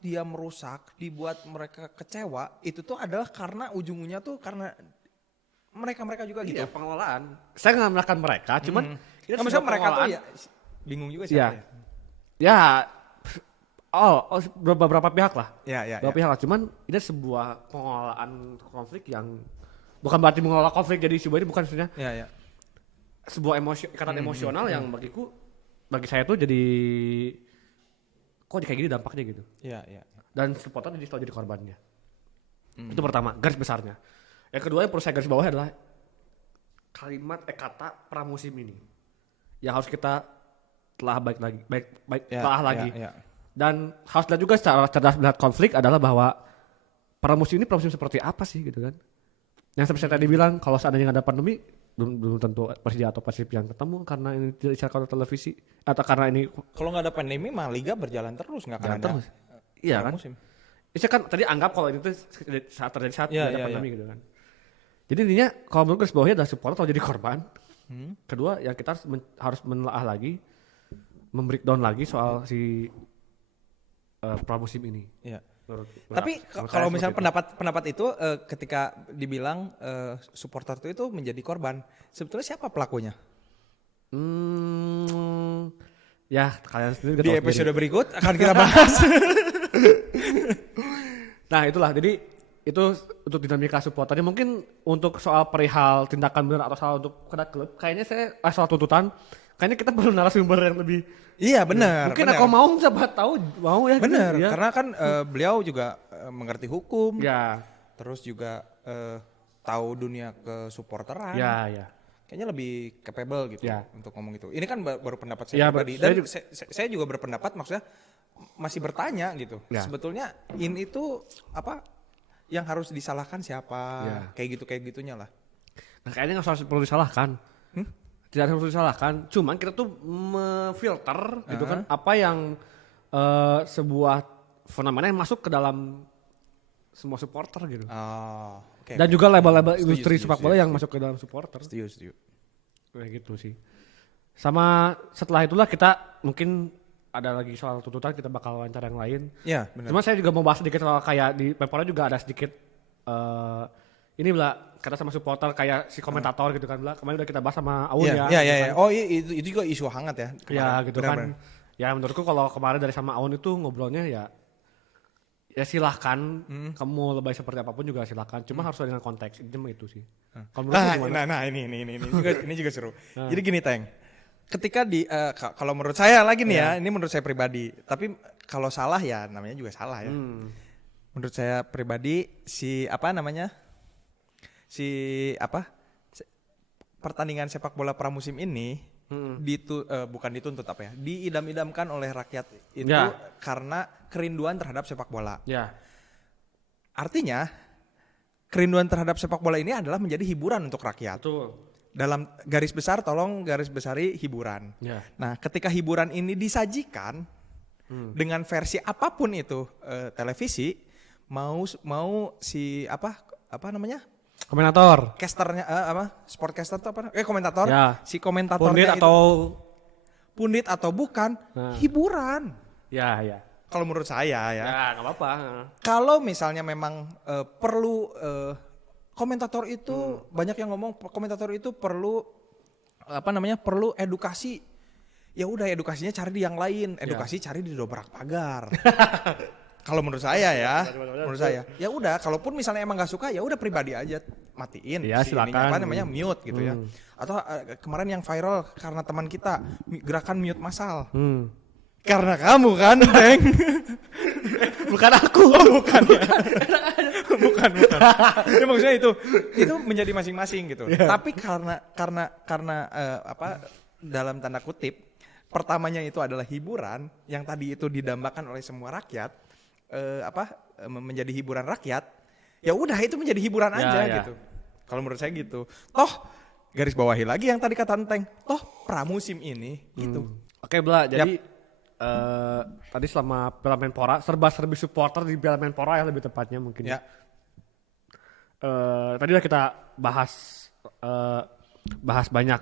dia merusak, dibuat mereka kecewa, itu tuh adalah karena ujungnya tuh karena mereka juga gitu. Iya, pengelolaan. Saya nggak menyalahkan mereka, cuman maksudnya mereka tuh ya bingung juga sih. Ya, Beberapa pihak lah. Beberapa Ya. pihak lah. Cuman ini sebuah pengelolaan konflik yang bukan berarti mengelola konflik jadi sebuah ini bukan maksudnya. Ya. Sebuah ikatan emosional yang bagi saya tuh jadi kok kayak gini dampaknya gitu. Ya. Dan supporter jadi selalu jadi korbannya. Itu pertama, garis besarnya. Yang kedua yang perlu saya garis bawah adalah kata pramusim ini yang harus kita telah telah lagi. Ya. Dan harus lihat juga secara cerdas melihat konflik adalah bahwa pramusim seperti apa sih gitu kan. Yang seperti saya tadi bilang, kalau seandainya nggak ada pandemi, belum tentu Persija atau Persib yang ketemu karena ini tidak disiarkan oleh televisi atau karena ini. Kalau nggak ada pandemi mah liga berjalan terus, nggak akan ada terus. Iya kan. musim. Itu kan tadi anggap kalau itu saat terjadi saat tidak ada pandemi gitu kan. Jadi intinya kalau menurut garis bawahnya adalah supporter atau jadi korban. Kedua yang kita harus menelaah lagi, membreakdown lagi soal si pramusim ini. Iya. Tapi kalau misalnya pendapat itu ketika dibilang supporter itu menjadi korban, sebetulnya siapa pelakunya? Ya kalian sendiri di episode berikut akan kita bahas. Nah itulah, jadi itu untuk dinamika supporternya. Mungkin untuk soal perihal tindakan benar atau salah untuk kena klub, kayaknya soal tuntutan, kayaknya kita perlu narasumber yang lebih. Iya benar. Mungkin aku mau siapa tahu mau ya. Benar, gitu, ya. karena kan beliau juga mengerti hukum. Ya. Terus juga tahu dunia kesupporteran. Ya. Kayaknya lebih capable gitu untuk ngomong itu. Ini kan baru pendapat saya pribadi. Dan saya juga berpendapat, maksudnya masih bertanya gitu. Ya. Sebetulnya itu apa yang harus disalahkan siapa? Ya. Kayak gitunya lah. Nah kayaknya nggak perlu disalahkan. Tidak harus disalahkan, cuman kita tuh memfilter gitu kan apa yang sebuah fenomena yang masuk ke dalam semua supporter gitu. Okay. Dan juga label-label industri sepak bola yang masuk ke dalam supporter. Setuju. Kayak gitu sih. Sama setelah itulah kita mungkin ada lagi soal tuntutan, kita bakal wawancara yang lain. Iya, benar. Cuma saya juga mau bahas sedikit soal kayak di Pempola juga ada sedikit ini lah kata sama supporter kayak si komentator gitu kan, kemarin udah kita bahas sama Aun ya. Iya. Oh itu juga isu hangat ya. Iya gitu kan. Ya menurutku kalau kemarin dari sama Aun itu ngobrolnya ya silahkan kamu lebay seperti apapun juga silahkan. Cuma harus dengan konteks itu sih. Ini juga seru. Jadi gini Teng, ketika kalau menurut saya lagi nih ya, ini menurut saya pribadi. Tapi kalau salah ya namanya juga salah ya. Menurut saya pribadi pertandingan sepak bola pramusim ini bukan dituntut diidam-idamkan oleh rakyat itu karena kerinduan terhadap sepak bola. Ya. Artinya kerinduan terhadap sepak bola ini adalah menjadi hiburan untuk rakyat. Betul. Dalam garis besar tolong garis besari hiburan. Ya. Nah, ketika hiburan ini disajikan dengan versi apapun itu televisi, mau si apa namanya? Komentator. Casternya sportcaster itu apa? Komentator. Ya. Si komentatornya pundit atau bukan, hiburan. Ya. Kalau menurut saya ya. Ya, enggak apa-apa. Kalau misalnya memang perlu komentator itu banyak yang ngomong komentator itu perlu perlu edukasi. Ya udah edukasinya cari di yang lain, cari di dobrak pagar. Kalau menurut saya ya udah, kalaupun misalnya emang nggak suka ya udah pribadi aja matiin, ya, silakan. Mute gitu ya. Atau kemarin yang viral karena teman kita gerakan mute massal. Karena kamu kan, Teng. Bukan aku. Bukan. Ya maksudnya itu menjadi masing-masing gitu. Yeah. Tapi karena dalam tanda kutip pertamanya itu adalah hiburan yang tadi itu didambakan oleh semua rakyat. Menjadi hiburan rakyat, ya udah itu menjadi hiburan aja gitu. Kalau menurut saya gitu. Toh garis bawahi lagi yang tadi kata Enteng, toh pramusim ini gitu. Oke, Bla. Jadi tadi selama Piala Menpora serba-serbi supporter di Piala Menpora ya lebih tepatnya mungkin. Ya. Tadi udah kita bahas banyak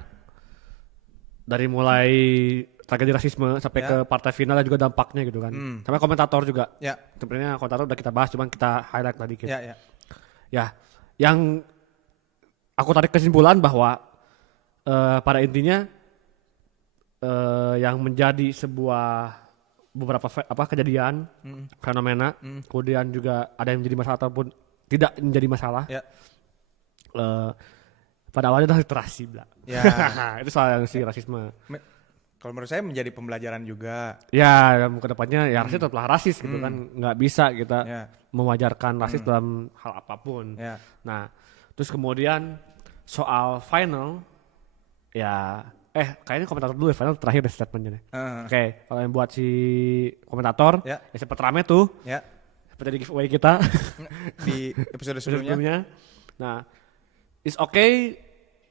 dari mulai tragedi rasisme sampai ke partai final dan juga dampaknya gitu kan. Sampai komentator juga. Ya. Sebenarnya komentator udah kita bahas, cuman kita highlight tadi gitu. Ya. Yang aku tarik kesimpulan bahwa pada intinya yang menjadi sebuah beberapa kejadian, fenomena, kemudian juga ada yang menjadi masalah ataupun tidak menjadi masalah. Ya. Pada awalnya adalah literasi, Bla. Ya. Itu soal yang si rasisme. Kalau menurut saya menjadi pembelajaran juga. Ya, ke depannya ya rasis tetaplah rasis gitu kan. Nggak bisa kita mewajarkan rasis dalam hal apapun. Ya. Nah, terus kemudian soal final, ya kayaknya komentator dulu ya, final terakhir deh statementnya deh. Oke, kalau yang buat si komentator, ya sempat rame tuh. Ya. Seperti di giveaway kita. Di episode sebelumnya. Nah, it's okay,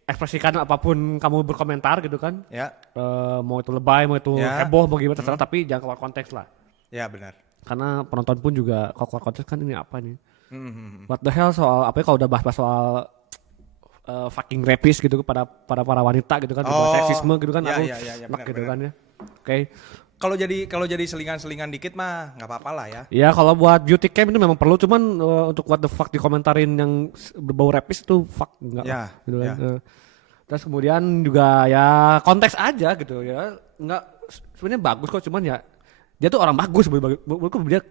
ekspresikan apapun kamu berkomentar gitu kan. Ya. Mau itu lebay, mau itu heboh, mau gimana terserah, tapi jangan keluar konteks lah. Ya benar. Karena penonton pun juga kalau keluar konteks kan ini apa nih? What the hell soal apa ya, kalau udah bahas soal fucking rapist gitu pada para wanita gitu kan, seksisme gitu kan, aku benar, gitu benar. kan ya. Oke. Kalau jadi selingan-selingan dikit mah nggak apa-apa lah ya. Ya kalau buat beauty camp itu memang perlu, cuman untuk what the fuck dikomentarin yang berbau rapist itu fuck enggak lah, gitu kan. Terus kemudian juga ya konteks aja gitu ya, nggak sebenarnya bagus kok, cuman ya dia tuh orang bagus, menurutku dia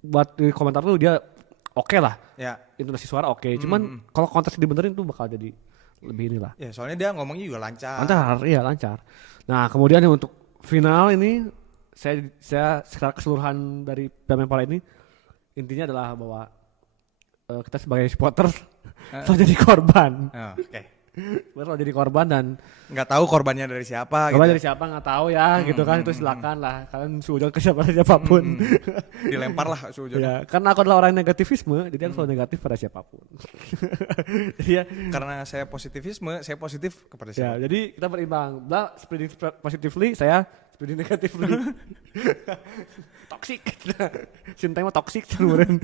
buat di komentar tuh dia oke lah, intonasi suara oke. Cuman kalau konteks dibenerin tuh bakal jadi lebih inilah. Ya soalnya dia ngomongnya juga lancar. Lancar. Nah kemudian untuk final ini saya secara keseluruhan dari Menpora ini intinya adalah bahwa kita sebagai supporter selalu jadi korban. Oke. Selalu jadi korban dan nggak tahu korbannya dari siapa. Korban dari siapa nggak tahu ya, gitu kan. Itu silakan lah kalian sujon ke siapapun. Dilempar lah sujon. Ya, karena aku adalah orang yang negativisme, jadi aku selalu negatif pada siapapun. Jadi ya, karena saya positivisme, saya positif kepada siapa. Ya, jadi kita berimbang. Bla spreading positively, saya spreading negatively. Toxic. Sintai mah toxic kemarin.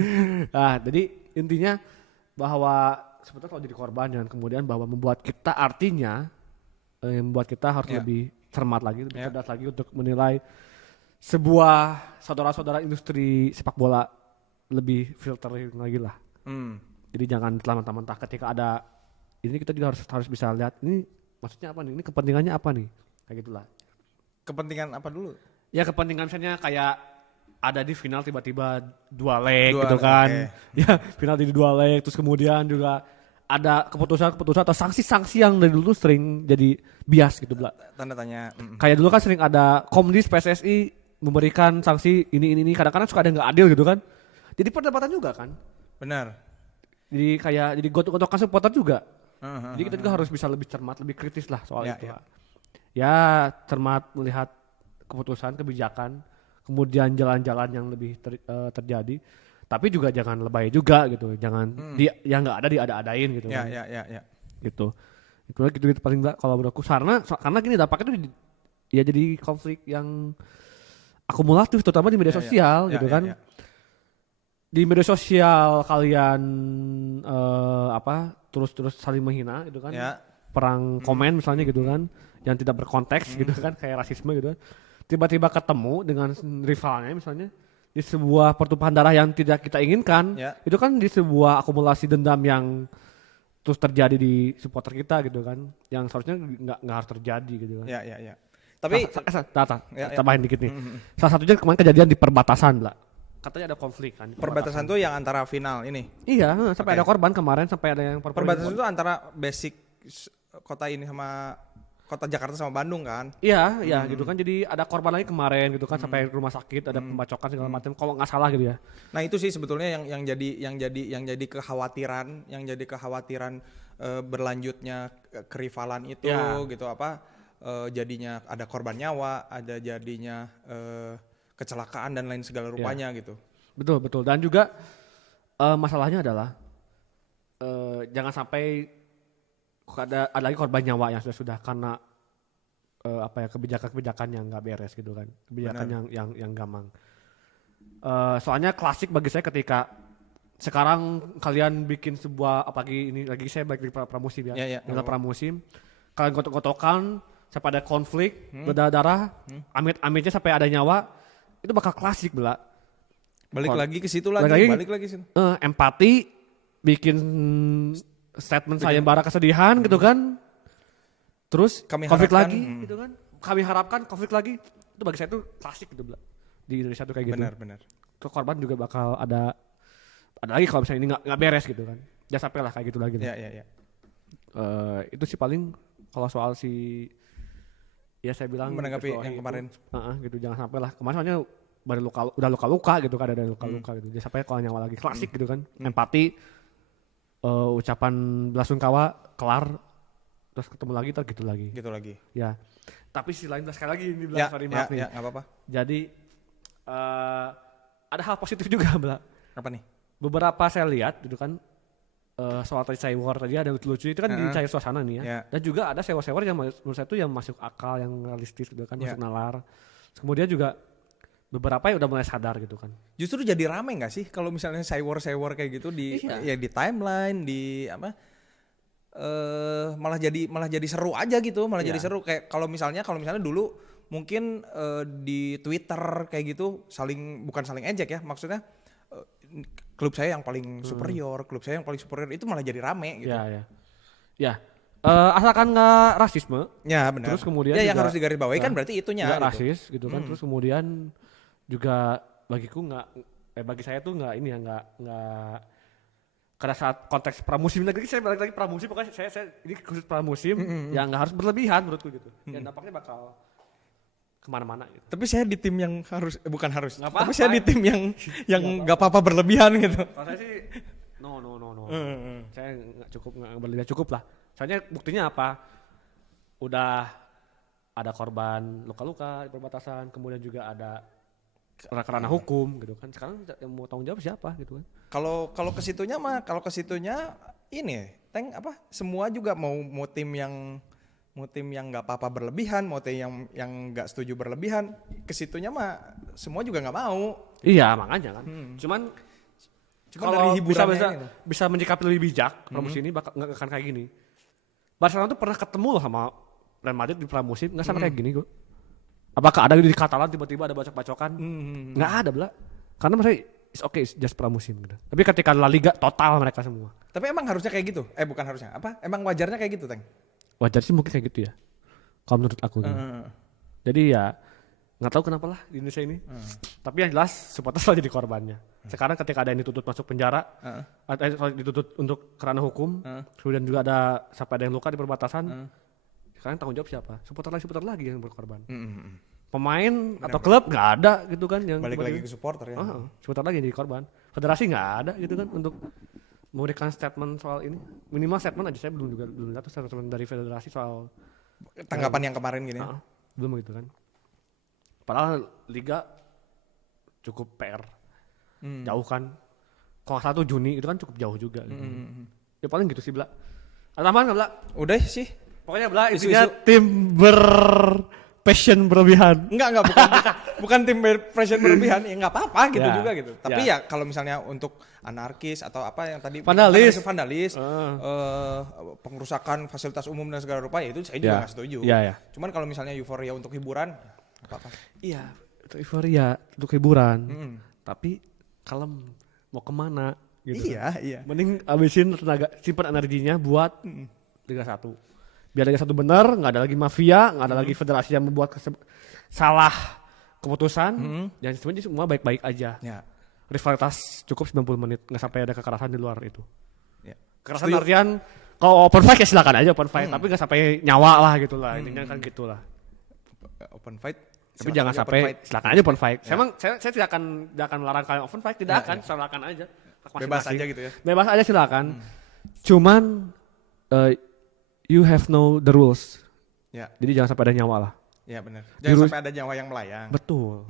Nah, jadi intinya bahwa sebetulnya kalau jadi korban dan kemudian bahwa membuat kita artinya membuat kita harus lebih cermat lagi, lebih cerdas lagi untuk menilai sebuah saudara-saudara industri sepak bola lebih filtering lagi lah. Jadi jangan mentah-mentah ketika ada ini, kita juga harus bisa lihat ini maksudnya apa nih, ini kepentingannya apa nih, kayak gitulah. Kepentingan apa dulu? Ya kepentingan misalnya kayak ada di final tiba-tiba 2 leg gitu kan. Ya final di 2 leg, terus kemudian juga ada keputusan atau sanksi-sanksi yang dari dulu sering jadi bias gitu, Bla. Tanda tanya. Kayak dulu kan sering ada Komdis PSSI memberikan sanksi ini kadang-kadang suka ada yang nggak adil gitu kan. Jadi perdebatan juga kan. Benar. Jadi kayak jadi gotok-gotokan supporter juga. Jadi kita juga harus bisa lebih cermat, lebih kritis lah soal itu. Ya cermat melihat keputusan, kebijakan, kemudian jalan-jalan yang lebih terjadi. Tapi juga jangan lebay juga gitu, jangan yang nggak ada diada-adain gitu. Ya. Gitu. Itu paling nggak kalau menurutku, karena gini dampaknya itu ya jadi konflik yang akumulatif terutama di media sosial gitu kan. Di media sosial kalian terus saling menghina gitu kan. Perang komen misalnya gitu kan, yang tidak berkonteks gitu kan, kayak rasisme gitu kan. Tiba-tiba ketemu dengan rivalnya misalnya di sebuah pertumpahan darah yang tidak kita inginkan, itu kan di sebuah akumulasi dendam yang terus terjadi di supporter kita gitu kan, yang seharusnya nggak harus terjadi gitu kan. Ya. Tapi tambahin dikit nih. Salah satunya kemarin kejadian di perbatasan lah. Katanya ada konflik kan. Perbatasan tuh yang antara final ini. Iya, sampai ada korban kemarin, sampai ada yang perbatasan itu antara basic kota ini sama kota Jakarta sama Bandung kan? Iya, gitu kan. Jadi ada korban lagi kemarin gitu kan, sampai rumah sakit, ada pembacokan segala macam. Kalau nggak salah gitu ya. Nah itu sih sebetulnya yang jadi kekhawatiran berlanjutnya kerivalan itu gitu apa? Jadinya ada korban nyawa, ada jadinya kecelakaan dan lain segala rupanya gitu. Betul. Dan juga masalahnya adalah jangan sampai ada lagi korban nyawa yang sudah karena kebijakan yang nggak beres gitu kan, kebijakan yang gampang. Soalnya klasik bagi saya ketika sekarang kalian bikin sebuah apalagi ini lagi saya balik di pramusim dalam pramusim, kalian gotok-gotokan sampai ada konflik berdarah, amit-amitnya sampai ada nyawa, itu bakal klasik Bela. Balik lagi ke situ lagi. Empati, bikin statement sayembara kesedihan gitu kan, terus kami konflik harapkan, lagi gitu kan, kami harapkan konflik lagi, itu bagi saya itu klasik gitu Bela. di Indonesia tuh kayak gitu. Benar. Ke korban juga bakal ada lagi kalau misalnya ini nggak beres gitu kan. Jangan sampai lah kayak gitu lagi. Iya. Itu sih paling kalau soal si ya saya bilang menanggapi yang kemarin. Gitu jangan sampai lah. Kemarin soalnya udah luka-luka gitu kan, ada luka-luka gitu. Jangan sampai kalau nyawa lagi klasik gitu kan. Empati, ucapan belasungkawa kelar, terus ketemu lagi gitu lagi. Ya. Tapi sisi lain sekali lagi ini bilang sorry maaf nih. Ya, nggak apa-apa. Jadi ada hal positif juga Bla. Apa nih? Beberapa saya lihat gitu kan soal tadi Cywar tadi ada lucu-lucu itu kan di cair suasana nih ya. Dan juga ada sewa-sewa yang menurut saya itu yang masuk akal, yang realistis gitu kan, masuk nalar. Terus kemudian juga beberapa yang udah mulai sadar gitu kan. Justru jadi rame nggak sih kalau misalnya Cywar kayak gitu di ya di timeline di apa? Malah jadi seru aja gitu, jadi seru kayak kalau misalnya dulu mungkin di Twitter kayak gitu bukan saling ejek ya, maksudnya klub saya yang paling superior itu malah jadi rame gitu. Ya. Asalkan nggak rasisme. Ya benar. Terus kemudian yang harus digarisbawahi kan berarti itunya. Nggak rasis gitu kan. Terus kemudian juga bagi saya tuh nggak karena saat konteks pramusim lagi saya balik lagi pramusim, pokoknya saya ini khusus pramusim yang nggak harus berlebihan menurutku gitu. Dan dampaknya bakal kemana-mana gitu. Tapi saya di tim yang tapi saya di tim yang nggak apa-apa berlebihan gitu. Kalau saya sih no. Saya nggak berlebihan cukup lah. Soalnya buktinya apa? Udah ada korban luka-luka di perbatasan, kemudian juga ada kerana hukum gitu kan. Sekarang yang mau tanggung jawab siapa gitu kan? Kalau ke situnya ini Tank apa? Semua juga mau tim yang nggak apa-apa berlebihan, mau tim yang nggak setuju berlebihan, ke situnya mah semua juga nggak mau. Iya makanya kan. Cuman dari hiburannya bisa menyikapi lebih bijak pramusim ini nggak akan kayak gini. Barcelona tuh pernah ketemu loh sama Real Madrid di pramusim, nggak sama kayak gini kok. Apakah ada di Katalan tiba-tiba ada bacok-bacokan? Nggak ada Bla. Karena mereka it's okay, it's just pramusim gitu. Tapi ketika La Liga total mereka semua. Tapi emang harusnya kayak gitu? Bukan harusnya. Apa? Emang wajarnya kayak gitu, Teng? Wajar sih mungkin kayak gitu ya. Kalau menurut aku gitu. Jadi ya nggak tahu kenapa lah di Indonesia ini. Tapi yang jelas supporter selalu jadi korbannya. Sekarang ketika ada yang dituntut masuk penjara, dituntut untuk kerana hukum, kemudian juga ada sampai ada yang luka di perbatasan. Sekarang tanggung jawab siapa? Supporter lagi yang berkorban. Pemain atau klub nggak ada gitu kan yang balik lagi ke supporter ya. Supporter lagi yang jadi korban. Federasi nggak ada gitu kan untuk memberikan statement soal ini. Minimal statement aja, saya belum lihat statement dari federasi soal tanggapan yang kemarin gini. Belum gitu kan. Padahal liga cukup PR. Jauh kan. Kalau 1 Juni itu kan cukup jauh juga gitu. Ya paling gitu sih Bla. Ada tambahan nggak Bla? Udah sih. Pokoknya Bla intinya tim passion berlebihan. Enggak bukan tim passion berlebihan, ya enggak apa-apa gitu juga gitu. Tapi ya kalau misalnya untuk anarkis atau apa yang tadi vandalis, pengrusakan fasilitas umum dan segala rupa ya itu saya juga enggak setuju. Cuman kalau misalnya euforia untuk hiburan apa-apa. Iya, untuk euforia untuk hiburan. Tapi kalem mau kemana gitu. Iya. Mending habisin tenaga, simpan energinya buat Liga 1. Biar Liga 1 benar, nggak ada lagi mafia, nggak ada lagi federasi yang membuat salah keputusan. Dan sebenarnya semua baik-baik aja. Rivalitas cukup 90 menit, nggak sampai ada kekerasan di luar itu. Kekerasan artian kalau open fight ya silakan aja open fight, tapi nggak sampai nyawa lah gitu lah. Intinya kan gitulah. Open fight. Tapi jangan sampai silakan aja open fight. Saya tidak akan melarang kalian open fight, tidak akan, silakan aja. Bebas aja gitu ya. Bebas aja silakan. Cuman you have know the rules. Jadi jangan sampai ada nyawa lah. Ya benar. Jangan sampai ada nyawa yang melayang. Betul.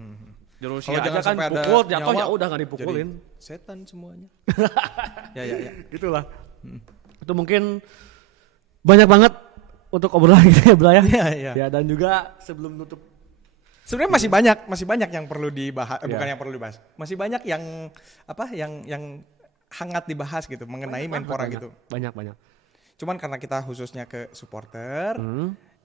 Di Rusia aja kan pukul jatuh ya udah nggak dipukulin. Setan semuanya. Ya. Gitulah. Itu mungkin banyak banget untuk obrolan kita ya Bla ya. Ya dan juga sebelum nutup. Sebenarnya masih banyak yang perlu dibahas. Bukan yang perlu dibahas. Masih banyak yang yang hangat dibahas gitu mengenai Menpora gitu. Banyak. Cuman karena kita khususnya ke supporter,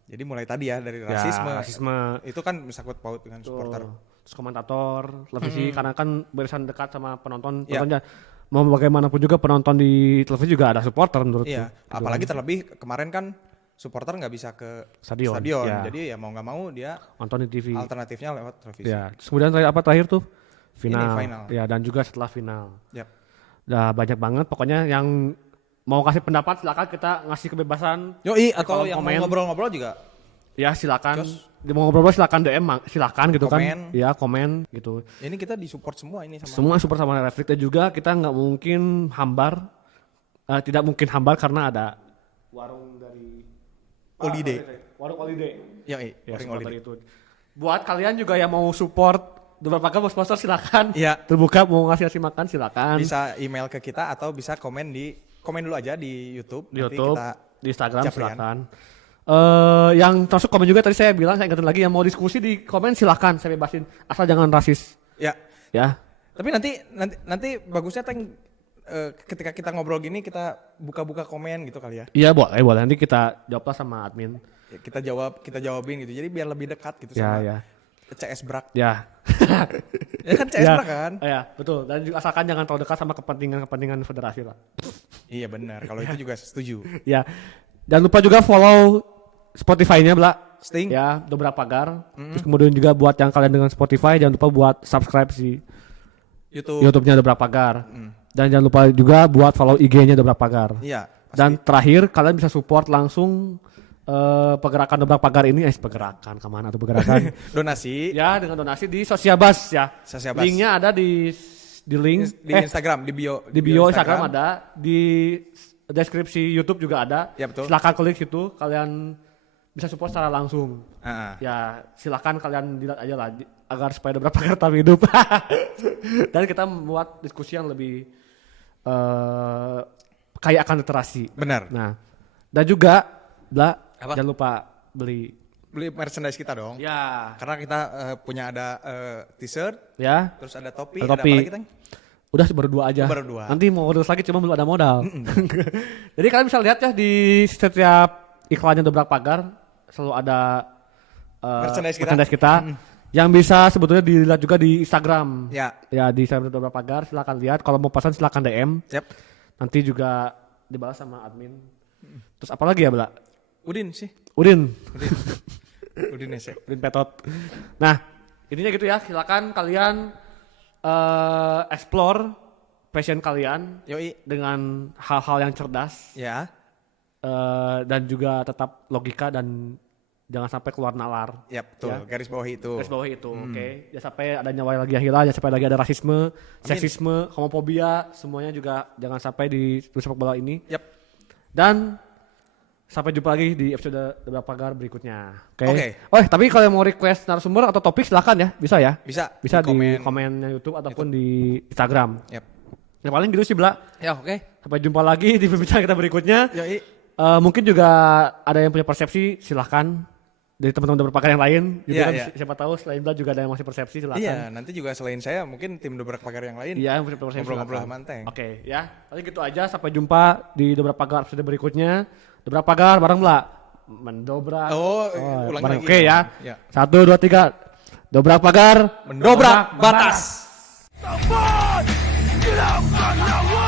jadi mulai tadi ya dari rasisme itu kan sangkut paut dengan supporter. Terus komentator, televisi karena kan barisan dekat sama penonton. Contohnya mau bagaimanapun juga penonton di televisi juga ada supporter menurutku. Iya. Apalagi terlebih kemarin kan supporter nggak bisa ke Stadion. Ya. Jadi ya mau nggak mau dia Nonton di TV. alternatifnya lewat televisi. Ya. Kemudian terakhir tuh? Final. Ini final. Ya, dan juga setelah final. Yap. Udah banyak banget. Pokoknya yang mau kasih pendapat silakan, kita ngasih kebebasan. Yoi, atau yang komen. mau ngobrol-ngobrol juga. Ya silakan. Mau ngobrol silakan DM, silakan gitu Komen. kan. Ya komen gitu. Ini kita disupport semua ini sama. Semua super sama Reflect, dan juga kita nggak mungkin hambar. Tidak mungkin hambar karena ada warung dari Holiday. Warung Holiday. Yoi, Ya, Warung supporter Holiday. itu. Buat kalian juga yang mau support beberapa kali mau sponsor silakan. Iya. Terbuka, mau ngasih makan silakan. Bisa email ke kita atau bisa komen dulu aja di YouTube. Di Nanti YouTube, kita di Instagram caprian. silakan. Yang termasuk komen juga tadi saya bilang, saya ingetin lagi, yang mau diskusi di komen silakan, saya bebasin, asal jangan rasis. Ya. Ya. Tapi nanti bagusnya ketika kita ngobrol gini kita buka-buka komen gitu kali ya. Iya boleh. Nanti kita jawablah sama admin. Ya, kita jawabin gitu. Jadi biar lebih dekat gitu Ya, sama ya. CS Brak. Ya. Ya kan CS Brak kan? Ya, betul. Dan juga asalkan jangan terlalu dekat sama kepentingan federasi lah. Iya benar. Kalau itu juga setuju. Ya. Jangan lupa juga follow Spotify-nya, Bla. Sting. Ya, Dobra Pagar. Terus kemudian juga buat yang kalian dengan Spotify, jangan lupa buat subscribe si YouTube-nya Dobra Pagar. Dan jangan lupa juga buat follow IG-nya Dobra Pagar. Iya. Dan terakhir, kalian bisa support langsung pergerakan Dobra Pagar ini. Pergerakan kemana tuh pergerakan? Donasi. Ya, dengan donasi di Sosiabas ya. Sosiabas. Linknya ada di link Di Instagram, di bio Instagram ada, di deskripsi YouTube juga ada. Ya, betul. Silakan klik situ, kalian bisa support secara langsung. Ya, silakan kalian dilihat aja lah agar supaya ada berapa kata hidup. Dan kita membuat diskusi yang lebih kaya akan literasi. Benar. Nah, dan juga Apa? jangan lupa beli merchandise kita dong. ya, Karena kita punya ada t-shirt, ya. terus ada topi, Ada ada topi. apa lagi, Teng? Udah baru 2 aja. Baru 2. Nanti mau order lagi cuma belum ada modal. Jadi kalian bisa lihat ya di setiap iklannya Dobrak Pagar selalu ada merchandise kita. Yang bisa sebetulnya dilihat juga di Instagram. Ya. Ya, di Instagram Dobrak Pagar silakan lihat. Kalau mau pesan silakan DM. Yep. Nanti juga dibalas sama admin. Terus apa lagi ya, Bla? Udin sih. Udin Udin sih. Udin Petot. Nah, intinya gitu ya. Silakan kalian explore passion kalian Yoi. dengan hal-hal yang cerdas. Ya. Dan juga tetap logika dan jangan sampai keluar nalar. Ya betul. Ya. Garis bawah itu. Garis bawah itu, oke. Jangan sampai ada nyawa yang lagi hilang, jangan sampai lagi ada rasisme, seksisme, homofobia, semuanya juga jangan sampai di sepak bola ini. Yap. Dan sampai jumpa lagi di episode Dobra Pagar berikutnya. Oke. Oke. Oh, tapi kalau mau request narasumber atau topik silakan ya, bisa ya? Bisa. Bisa di komen YouTube ataupun di Instagram. Yap. Ya paling gitu sih, Bla. Ya oke. Sampai jumpa lagi di pembicaraan kita berikutnya. Yoi. Mungkin juga ada yang punya persepsi, silahkan dari teman-teman Dobrak Pagar yang lain. Gitu Iya, kan, iya. Siapa tahu selain Bla juga ada yang masih persepsi, silahkan. Iya, nanti juga selain saya mungkin tim Dobrak Pagar yang lain. Iya, yang punya persepsi. Ngobrol-ngobrol silakan. sama Anteng. Oke, ya. Paling gitu aja. Sampai jumpa di Dobrak Pagar episode berikutnya. Dobrak Pagar bareng Bla. Mendobrak. Ulangi bareng. lagi. Oke ya. Ya. 1, 2, 3. Dobrak Pagar. Mendobrak batas. Get out,